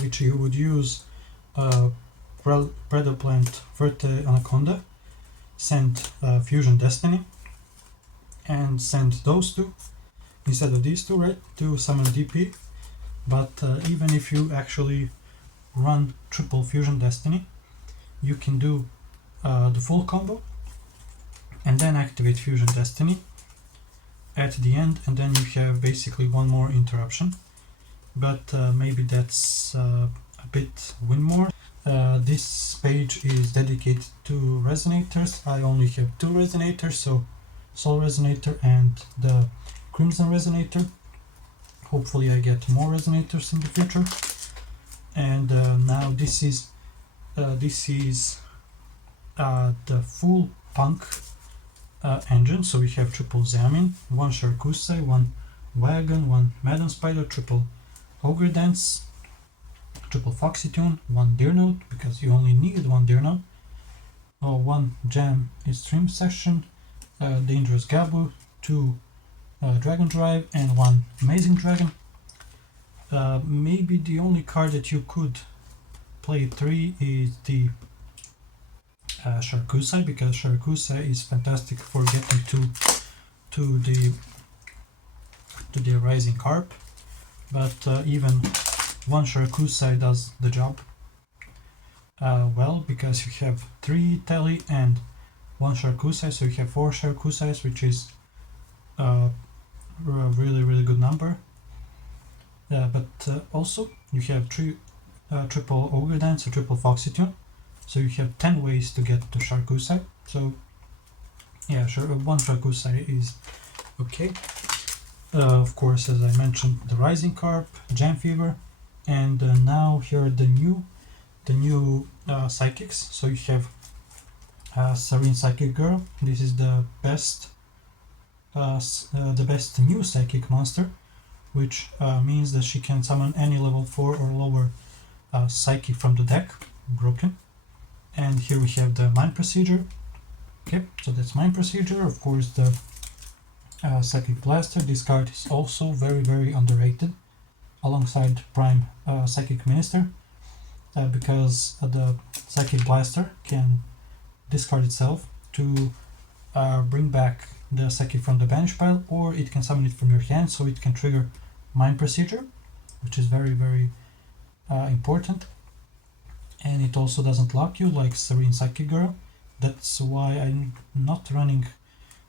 which you would use Predaplant Verte Anaconda, send Fusion Destiny, and send those two instead of these two, right, to summon DP. But even if you actually run triple Fusion Destiny, you can do the full combo and then activate Fusion Destiny at the end, and then you have basically one more interruption. But maybe that's a bit win more. This page is dedicated to resonators. I only have 2 resonators, so Soul Resonator and the Crimson Resonator. Hopefully I get more resonators in the future. And now this is the full punk engine. So we have triple Zamin, 1 Sharkusai, 1 Wagon, 1 Madam Spider, triple Ogre Dance, triple Foxy Tune, 1 Deer Note, because you only need 1 Deer Note, 1 Jam Extreme Session, Dangerous Gabu, 2 Dragon Drive, and 1 Amazing Dragon. Maybe the only card that you could play 3 is the Sharkusai, because Sharkusai is fantastic for getting to the Rising Carp, but even 1 Sharkusai does the job well, because you have 3 Tele and 1 Sharkusai, so you have 4 Sharkusais, which is a really good number. But also you have 3 triple Ogre Dance or triple Foxy Tune, so you have 10 ways to get to Sharkusai. So yeah, sure, 1 Sharkusai is okay. Of course, as I mentioned, the Rising Carp, Jam Fever, and now here are the new psychics. So you have Serene Psychic Girl. This is the best new psychic monster, which means that she can summon any level 4 or lower psychic from the deck, broken. And here we have the Mind Procedure. Okay, so that's Mind Procedure. Of course, the Psychic Blaster. This card is also very underrated, alongside Prime Psychic Minister, because the Psychic Blaster can discard itself to bring back the Psychic from the bench pile, or it can summon it from your hand, so it can trigger Mind Procedure, which is very important. And it also doesn't lock you like Serene Psychic Girl. That's why I'm not running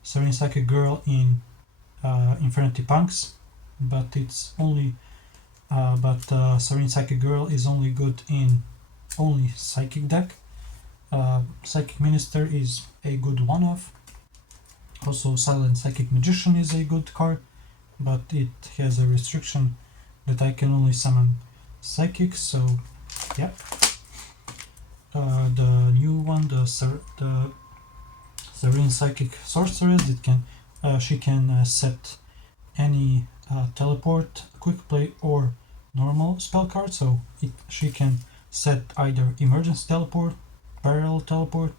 Serene Psychic Girl in Infinity Punks, but it's only Serene Psychic Girl is only good in only Psychic deck. Psychic Minister is a good one-off. Also, Silent Psychic Magician is a good card, but it has a restriction that I can only summon Psychics, so yeah. The new one, the Serene Psychic Sorceress, she can set any teleport, quick play, or normal spell card, so she can set either emergency teleport, parallel teleport,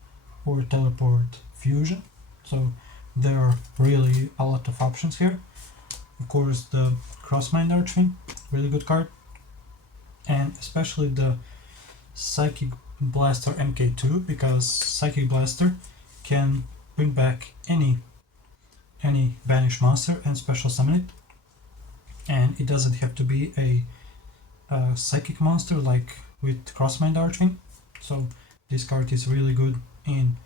or teleport fusion. So there are really a lot of options here. Of course, the Crossmind Archfiend, really good card, and especially the Psychic Blaster MK2, because Psychic Blaster can bring back any banished monster and special summon it, and it doesn't have to be a psychic monster like with Crossmind Archfiend. So this card is really good in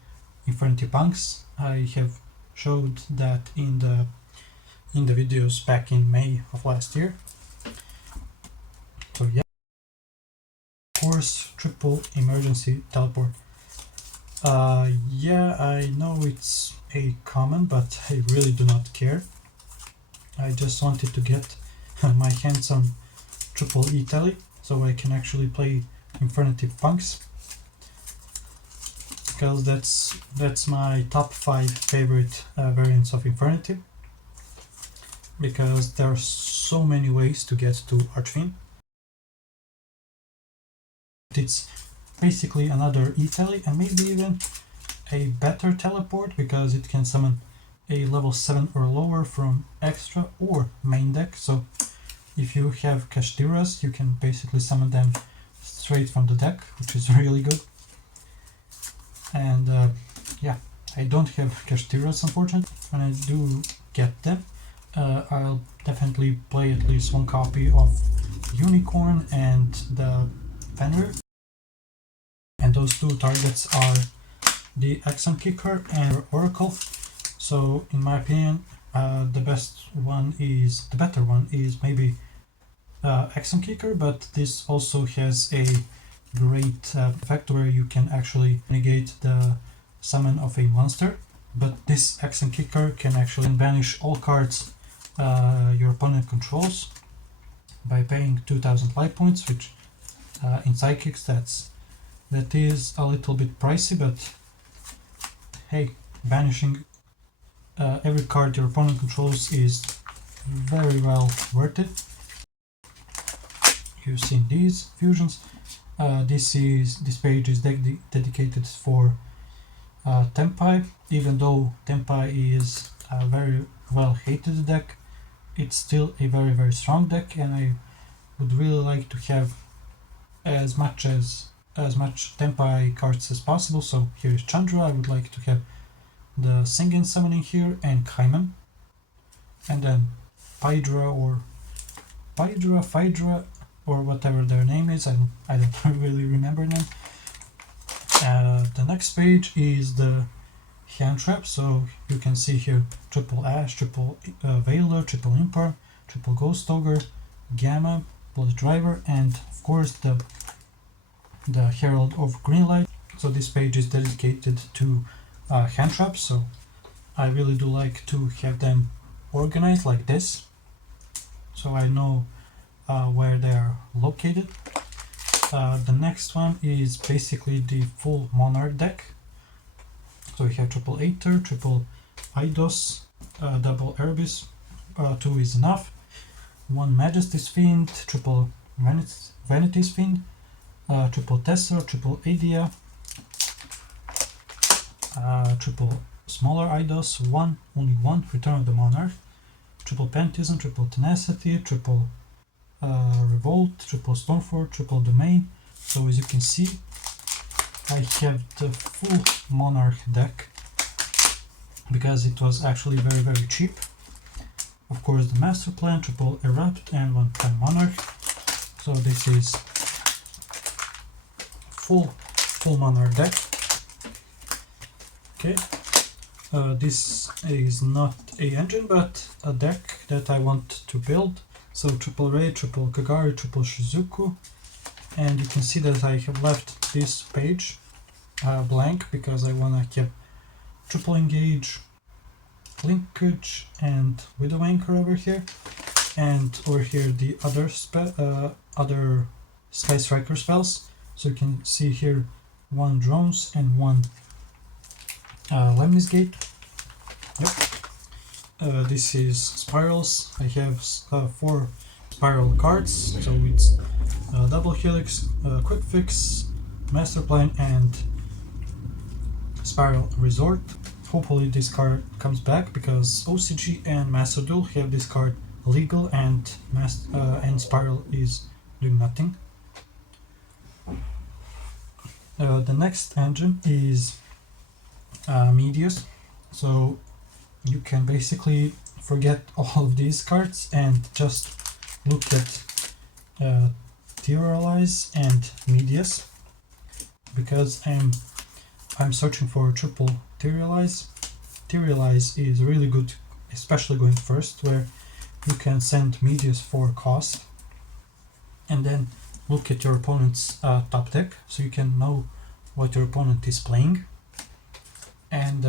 Infinity Punks. I have showed that in the videos back in May of last year. So yeah, of course, triple emergency teleport. Yeah, I know it's a common, but I really do not care. I just wanted to get my hands on triple E tele so I can actually play Infinity Punks, because that's my top 5 favorite variants of Infinity, because there are so many ways to get to Archfiend. It's basically another E-tele and maybe even a better teleport, because it can summon a level 7 or lower from extra or main deck. So if you have Kashtiras, you can basically summon them straight from the deck, which is really good. And yeah, I don't have Kashtiras, unfortunately. When I do get them, I'll definitely play at least one copy of Unicorn and the Fenrir. And those two targets are the Action Kicker and Oracle. So in my opinion, the better one is maybe Action Kicker, but this also has a great effect where you can actually negate the summon of a monster. But this Action Kicker can actually banish all cards your opponent controls by paying 2000 life points, which in Psychics that is a little bit pricey, but hey, banishing every card your opponent controls is very well worth it. You've seen these fusions. This page is dedicated for Tempai. Even though Tempai is a very well hated deck, it's still a very, very strong deck, and I would really like to have as much Tempai cards as possible. So here is Chandra. I would like to have the Singing Summoning here and Kaiman, and then Phaedra or whatever their name is. I don't really remember them. The next page is the hand trap. So you can see here triple Ash, triple Veiler, triple Impar, triple Ghost Ogre, Gamma, Blood Driver, and of course the Herald of Greenlight. So this page is dedicated to hand traps. So I really do like to have them organized like this, so I know where they are located. The next one is basically the full Monarch deck. So we have triple Aether, triple Eidos, double Erebus, 2 is enough, 1 Majesty's Fiend, triple Vanity's Fiend, triple Tessera, triple Adia, triple smaller Eidos, only one Return of the Monarch, triple Pantheism, triple Tenacity, triple Revolt, triple Stormfort, triple Domain. So as you can see, I have the full Monarch deck because it was actually very, very cheap. Of course, the Master Plan, triple Erupt, and 1 Prime Monarch. So this is full Monarch deck. Okay. This is not a engine, but a deck that I want to build. So triple Rei, triple Kagari, triple Shizuku, and you can see that I have left this page blank because I want to keep triple engage, linkage, and widow anchor over here, and over here the other Sky Striker spells. So you can see here one drones and one Lemnis Gate. Yep. This is spirals. I have 4 spiral cards, so it's double helix, quick fix, master plan, and spiral resort. Hopefully this card comes back because OCG and Master Duel have this card legal, and spiral is doing nothing. The next engine is Medius, so you can basically forget all of these cards and just look at Theorize and Medius, because I'm searching for triple Theorize. Theorize is really good, especially going first, where you can send Medius for cost and then look at your opponent's top deck, so you can know what your opponent is playing. And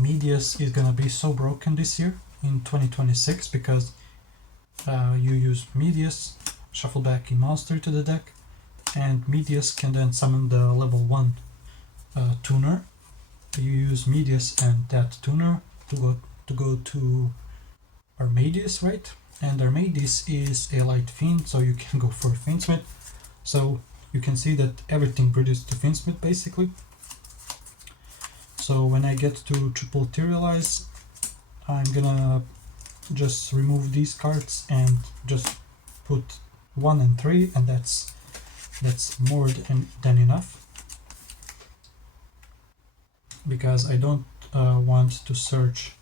Medius is gonna be so broken this year in 2026 because you use Medius, shuffle back a monster to the deck, and Medius can then summon the level 1 tuner. You use Medius and that tuner to go to Armadius, right? And Armadius is a light fiend, so you can go for Fiendsmith. So you can see that everything bridges to Fiendsmith basically. So when I get to triple Theorize, I'm gonna just remove these cards and just put 1 and 3, and that's more than enough, because I don't want to search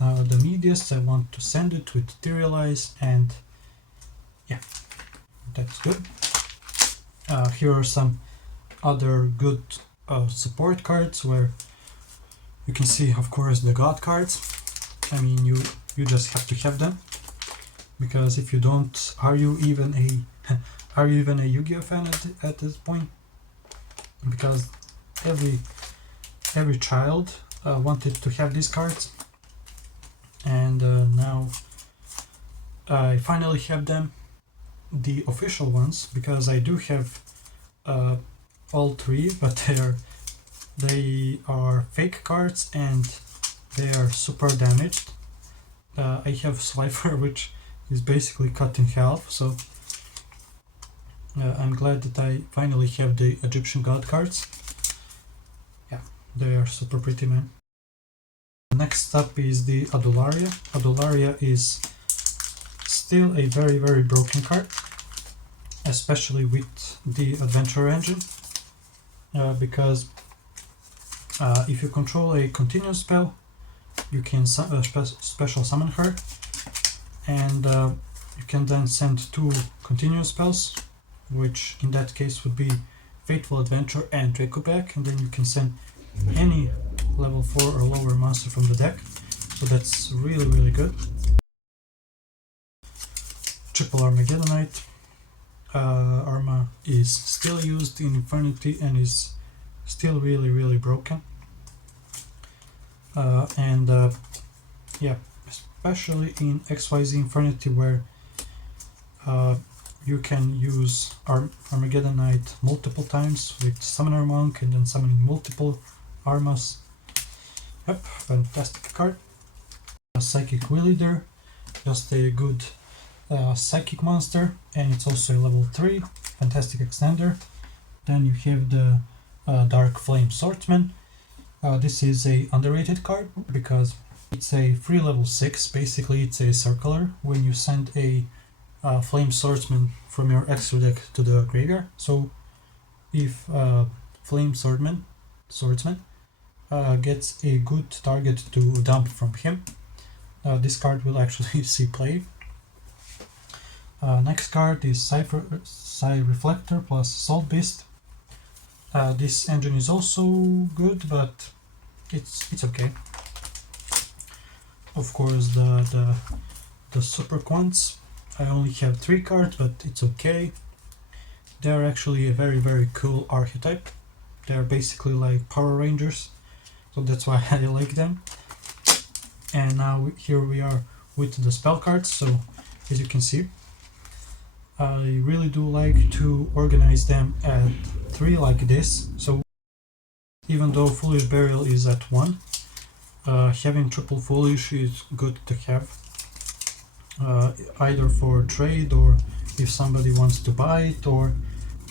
the Medius. I want to send it with Theorize, and yeah, that's good. Here are some other good support cards where you can see, of course, the God cards. I mean, you just have to have them, because if you don't, are you even a Yu-Gi-Oh fan at this point? Because every child wanted to have these cards, and now I finally have them, the official ones, because I do have all 3, but they are fake cards and they are super damaged. I have Slifer, which is basically cut in half, so I'm glad that I finally have the Egyptian God cards. Yeah, they are super pretty, man. Next up is the Adularia. Adularia is still a very, very broken card, especially with the Adventure Engine, because if you control a continuous spell, you can special summon her, and you can then send 2 continuous spells, which in that case would be Fateful Adventure and Draco back, and then you can send any level 4 or lower monster from the deck, so that's really, really good. Triple Armageddonite. Arma is still used in Infinity and is still really, really broken. Yeah, especially in XYZ Infinity, where you can use Armageddonite multiple times with Summoner Monk and then summoning multiple Armas. Yep, fantastic card. Psychic Wheeleater, just a good psychic monster, and it's also a level 3, fantastic extender. Then you have the Dark Flame Swordsman. This is a underrated card because it's a free level 6, basically it's a circular when you send a Flame Swordsman from your extra deck to the graveyard. So if Flame Swordsman gets a good target to dump from him, this card will actually see play. Next card is Psy Reflector plus Salt Beast. This engine is also good, but it's okay. Of course, the super quants, I only have 3 cards, but it's okay. They're actually a very cool archetype. They're basically like Power Rangers, so that's why I like them. And now here we are with the spell cards. So as you can see, I really do like to organize them at 3 like this. So even though Foolish Burial is at 1, having triple Foolish is good to have, either for trade or if somebody wants to buy it, or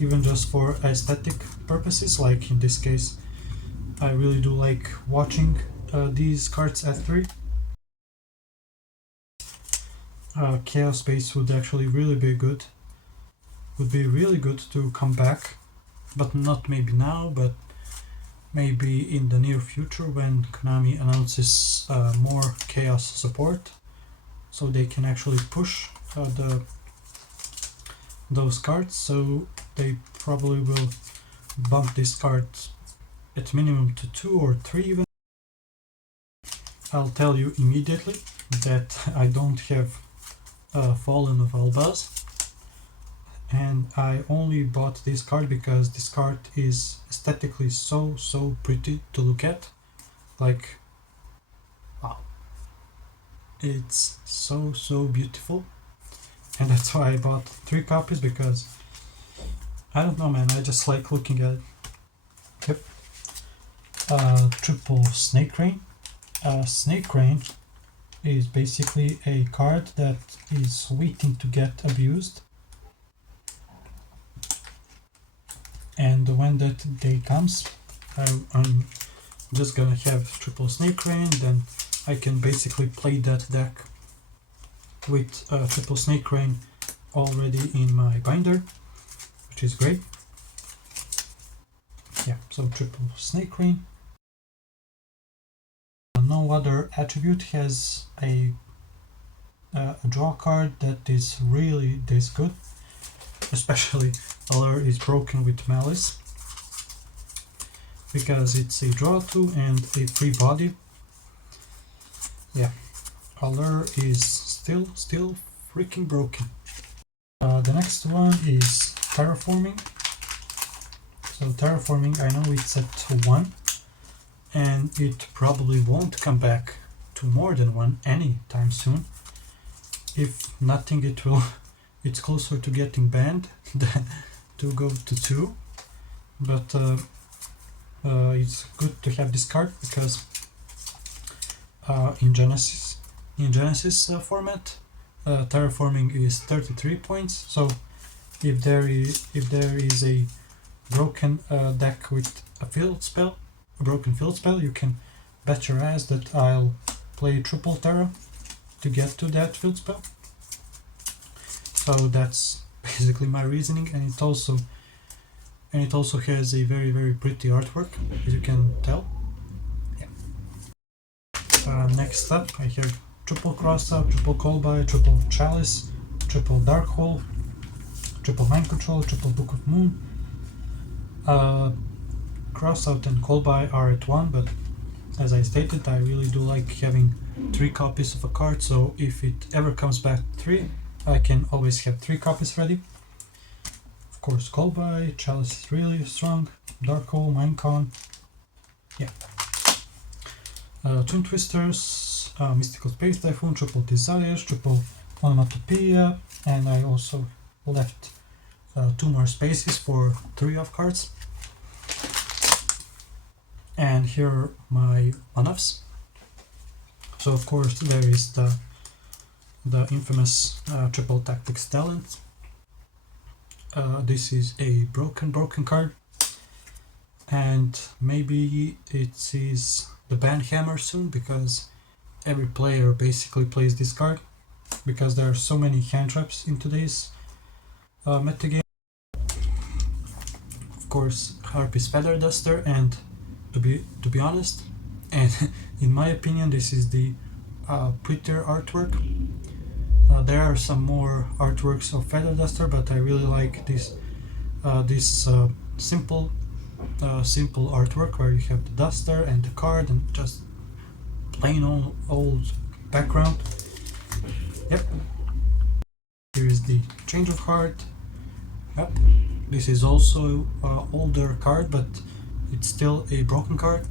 even just for aesthetic purposes. Like in this case, I really do like watching these cards at 3. Chaos Base would actually really be good. Would be really good to come back, but not maybe now, but maybe in the near future when Konami announces more Chaos support, so they can actually push those cards. So they probably will bump this card at minimum to 2 or 3 even. I'll tell you immediately that I don't have Fallen of Albaz, and I only bought this card because this card is aesthetically so pretty to look at. Like, wow, it's so beautiful, and that's why I bought 3 copies, because I don't know, man, I just like looking at it. Yep. Triple Snake Rain. Snake Rain is basically a card that is waiting to get abused, and when that day comes, I'm just gonna have triple Snake Rain. Then I can basically play that deck with triple Snake Rain already in my binder, which is great. Yeah, so triple Snake Rain. No other attribute has a draw card that is really this good, especially Allure is broken with Malice, because it's a draw 2 and a free body. Yeah, Allure is still freaking broken. The next one is Terraforming. So Terraforming, I know it's at 1, and it probably won't come back to more than 1 anytime soon. If nothing, it's closer to getting banned than to go to 2. But it's good to have this card because in Genesis format, Terraforming is 33 points. So if there is a broken deck with a broken field spell, you can bet your ass that I'll play triple Terra to get to that field spell. So that's basically my reasoning, and it also has a very pretty artwork, as you can tell. Yeah. Next up, I have triple Crossout, triple Callby, triple Chalice, triple Darkhold, triple Mind Control, triple Book of Moon. Crossout and Callby are at 1, but as I stated, I really do like having 3 copies of a card, so if it ever comes back 3, I can always have 3 copies ready. Of course, Callby, Chalice is really strong, Darkhold, Minecon, yeah. Twin Twisters, Mystical Space Typhoon, triple Desires, triple Onomatopoeia, and I also left 2 more spaces for 3 of cards. And here are my one-offs. So of course there is the infamous triple Tactics Talent. This is a broken card, and maybe it sees the ban hammer soon, because every player basically plays this card, because there are so many hand traps in today's metagame. Of course, Harpy's Feather Duster, and to be honest, and in my opinion, this is the prettier artwork. There are some more artworks of Feather Duster, but I really like this simple simple artwork where you have the duster and the card and just plain old background. Yep. Here is the change of heart. Yep. This is also an older card, but it's still a broken card,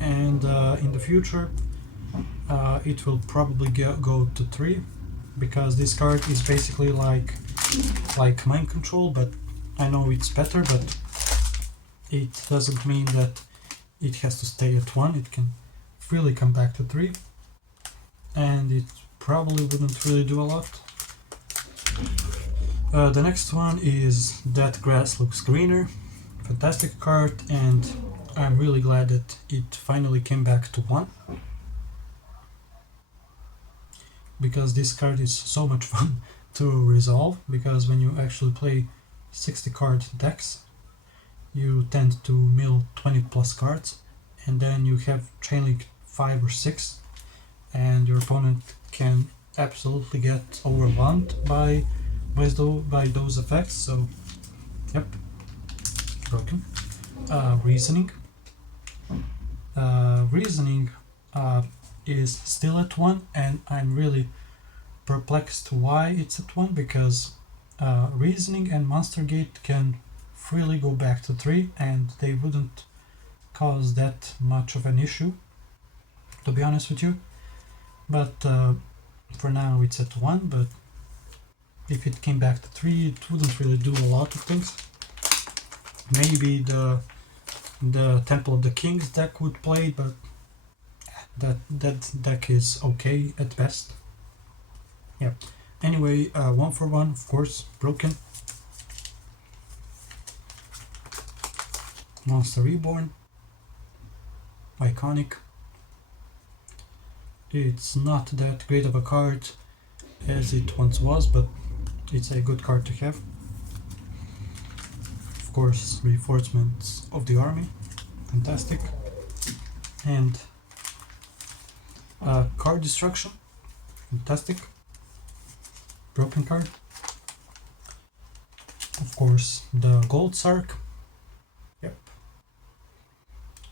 and in the future it will probably go to 3, because this card is basically like mind control, but I know it's better, but it doesn't mean that it has to stay at 1. It can freely come back to 3, and it probably wouldn't really do a lot. The next one is That Grass Looks Greener. Fantastic card, and I'm really glad that it finally came back to 1, because this card is so much fun to resolve, because when you actually play 60 card decks you tend to mill 20 plus cards, and then you have chain link 5 or 6, and your opponent can absolutely get overwhelmed by those effects. So yep, broken. Reasoning is still at 1, and I'm really perplexed why it's at 1, because Reasoning and Monster Gate can freely go back to 3, and they wouldn't cause that much of an issue, to be honest with you. But for now it's at 1, but if it came back to 3 it wouldn't really do a lot of things. Maybe the Temple of the Kings deck would play, but that deck is okay at best. Yeah. Anyway, 1 for 1, of course, broken. Monster Reborn, iconic. It's not that great of a card as it once was, but it's a good card to have. Of course, reinforcements of the army, fantastic. And card destruction, fantastic. Broken card. Of course, the Gold Sark. Yep.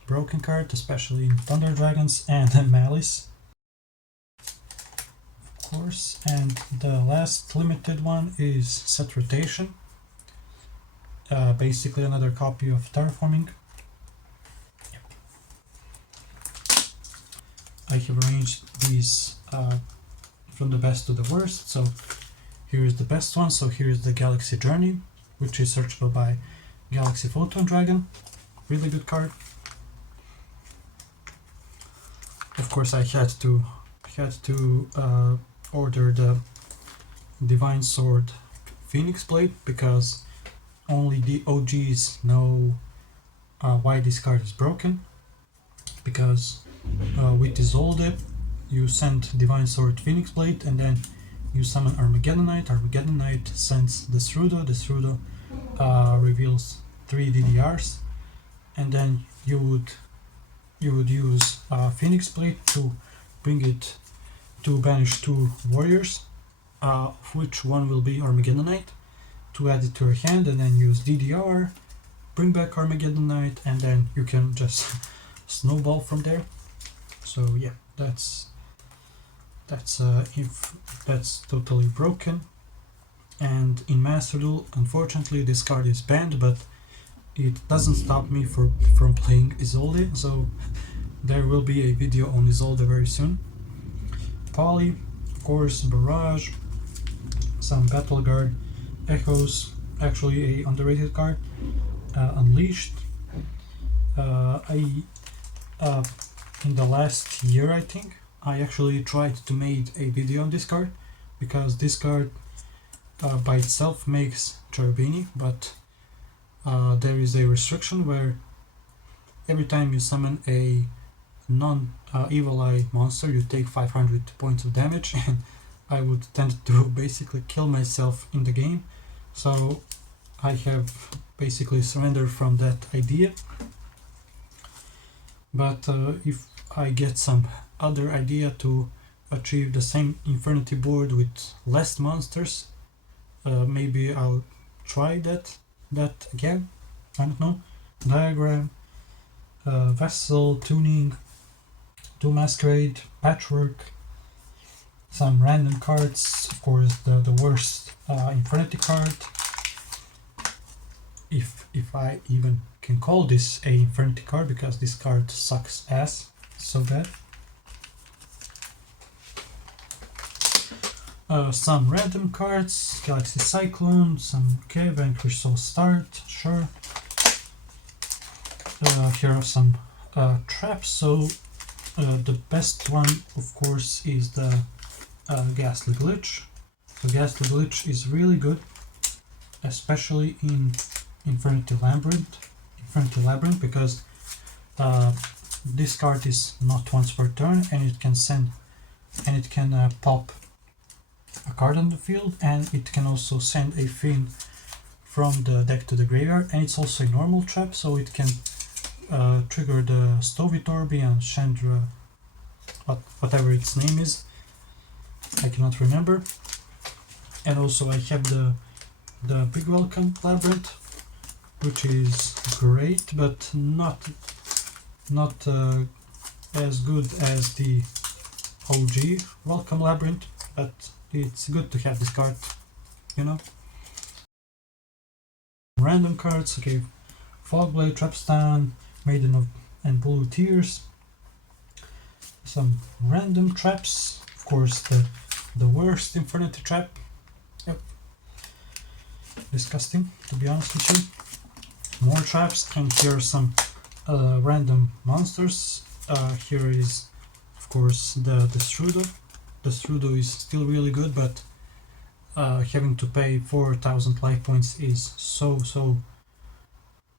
Broken card, especially in Thunder Dragons and Malice. Of course, and the last limited one is Set Rotation. Basically another copy of Terraforming. Yep. I have arranged these from the best to the worst. So here is the best one. So here is the Galaxy Journey, which is searchable by Galaxy Photon Dragon. Really good card. Of course, I had to order the Divine Sword Phoenix Blade, because only the OGs know why this card is broken. Because with Isolde, you send Divine Sword Phoenix Blade, and then you summon Armageddon Knight. Armageddon Knight sends Destrudo. Destrudo reveals 3 DDRs, and then you would use Phoenix Blade to bring it to banish 2 warriors, of which one will be Armageddon Knight, to add it to your hand, and then use DDR, bring back Armageddon Knight, and then you can just snowball from there. So yeah, that's totally broken. And in Master Duel, unfortunately, this card is banned, but it doesn't stop me from playing Isolde, so there will be a video on Isolde very soon. Poly, of course, Barrage, some Battle Guard, Echoes, actually a underrated card, Unleashed. In the last year, I think, I actually tried to make a video on this card, because this card by itself makes Cherubini, but there is a restriction where every time you summon a non-Evil Eye monster, you take 500 points of damage, and I would tend to basically kill myself in the game. So I have basically surrendered from that idea. But if I get some other idea to achieve the same Infernity board with less monsters, maybe I'll try that again. I don't know. Diagram, Vessel, Tuning, Do Masquerade, Patchwork, some random cards, of course the worst Infinity card, if I even can call this a Infinity card, because this card sucks ass, so bad. Some random cards, Galaxy Cyclone, some Vanquish Soul Start, sure. Here are some traps, so the best one of course is the Ghastly Glitch. So Ghastly Glitch is really good, especially in Infinity Labyrinth, because this card is not once per turn, and it can pop a card on the field, and it can also send a fiend from the deck to the graveyard, and it's also a normal trap, so it can trigger the Stovitorbi and Chandra, whatever its name is, I cannot remember. And also I have the Big Welcome Labyrinth, which is great, but not as good as the OG Welcome Labyrinth, but it's good to have this card, you know. Random cards, okay, Fogblade, Trapstan, Maiden of and Blue Tears. Some random traps, of course the worst Infinity trap. Yep. Disgusting, to be honest with you. More traps, and here are some random monsters. Here is, of course, the Strudo. The Strudo is still really good, but having to pay 4,000 life points is so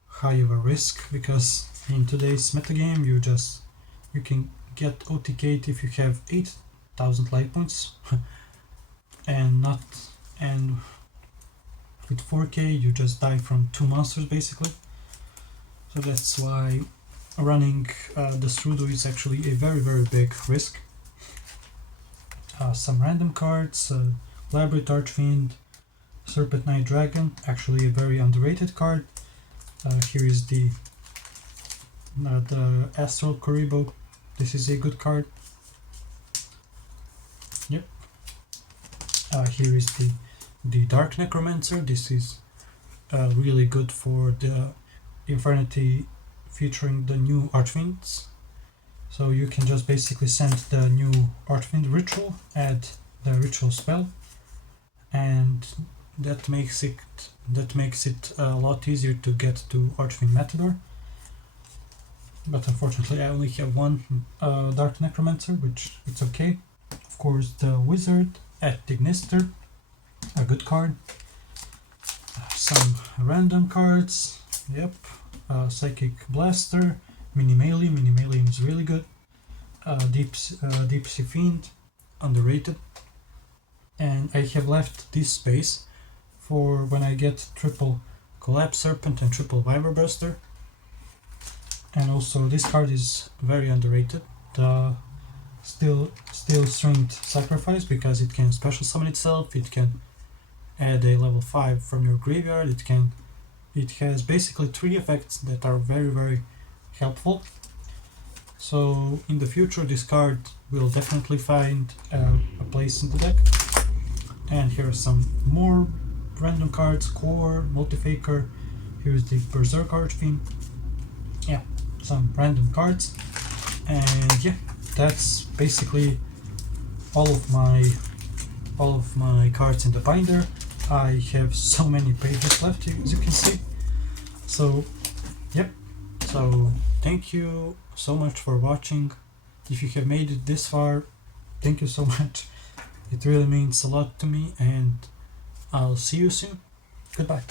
high of a risk, because in today's metagame you can get OTK'd if you have 8,000 life points and with 4k you just die from 2 monsters basically. So that's why running the Strudo is actually a very big risk. Some random cards, Labyrinth Archfiend, Serpent Knight Dragon, actually a very underrated card. Here is the Astral Koribo. This is a good card. Yep. Here is the Dark Necromancer. This is really good for the Infinity featuring the new Archfiends. So you can just basically send the new Archfiend ritual, add the ritual spell, and that makes it a lot easier to get to Archfiend Matador. But unfortunately I only have one Dark Necromancer, which it's okay. Of course the Wizard at Dignister, a good card. Some random cards, yep. Psychic Blaster, Mini Melee is really good. Deep Sea Fiend, underrated. And I have left this space for when I get triple Collapse Serpent and triple Wyver Buster. And also this card is very underrated, the Steel Stringed Sacrifice, because it can special summon itself, it can add a level 5 from your graveyard, it has basically 3 effects that are very helpful. So in the future this card will definitely find a place in the deck. And here are some more random cards, Core, Multifaker, here's the Berserk Archfiend. Yeah, some random cards. And yeah, that's basically all of my cards in the binder. I have so many pages left, as you can see. So yep, so thank you so much for watching. If you have made it this far, thank you so much. It really means a lot to me, and I'll see you soon. Goodbye.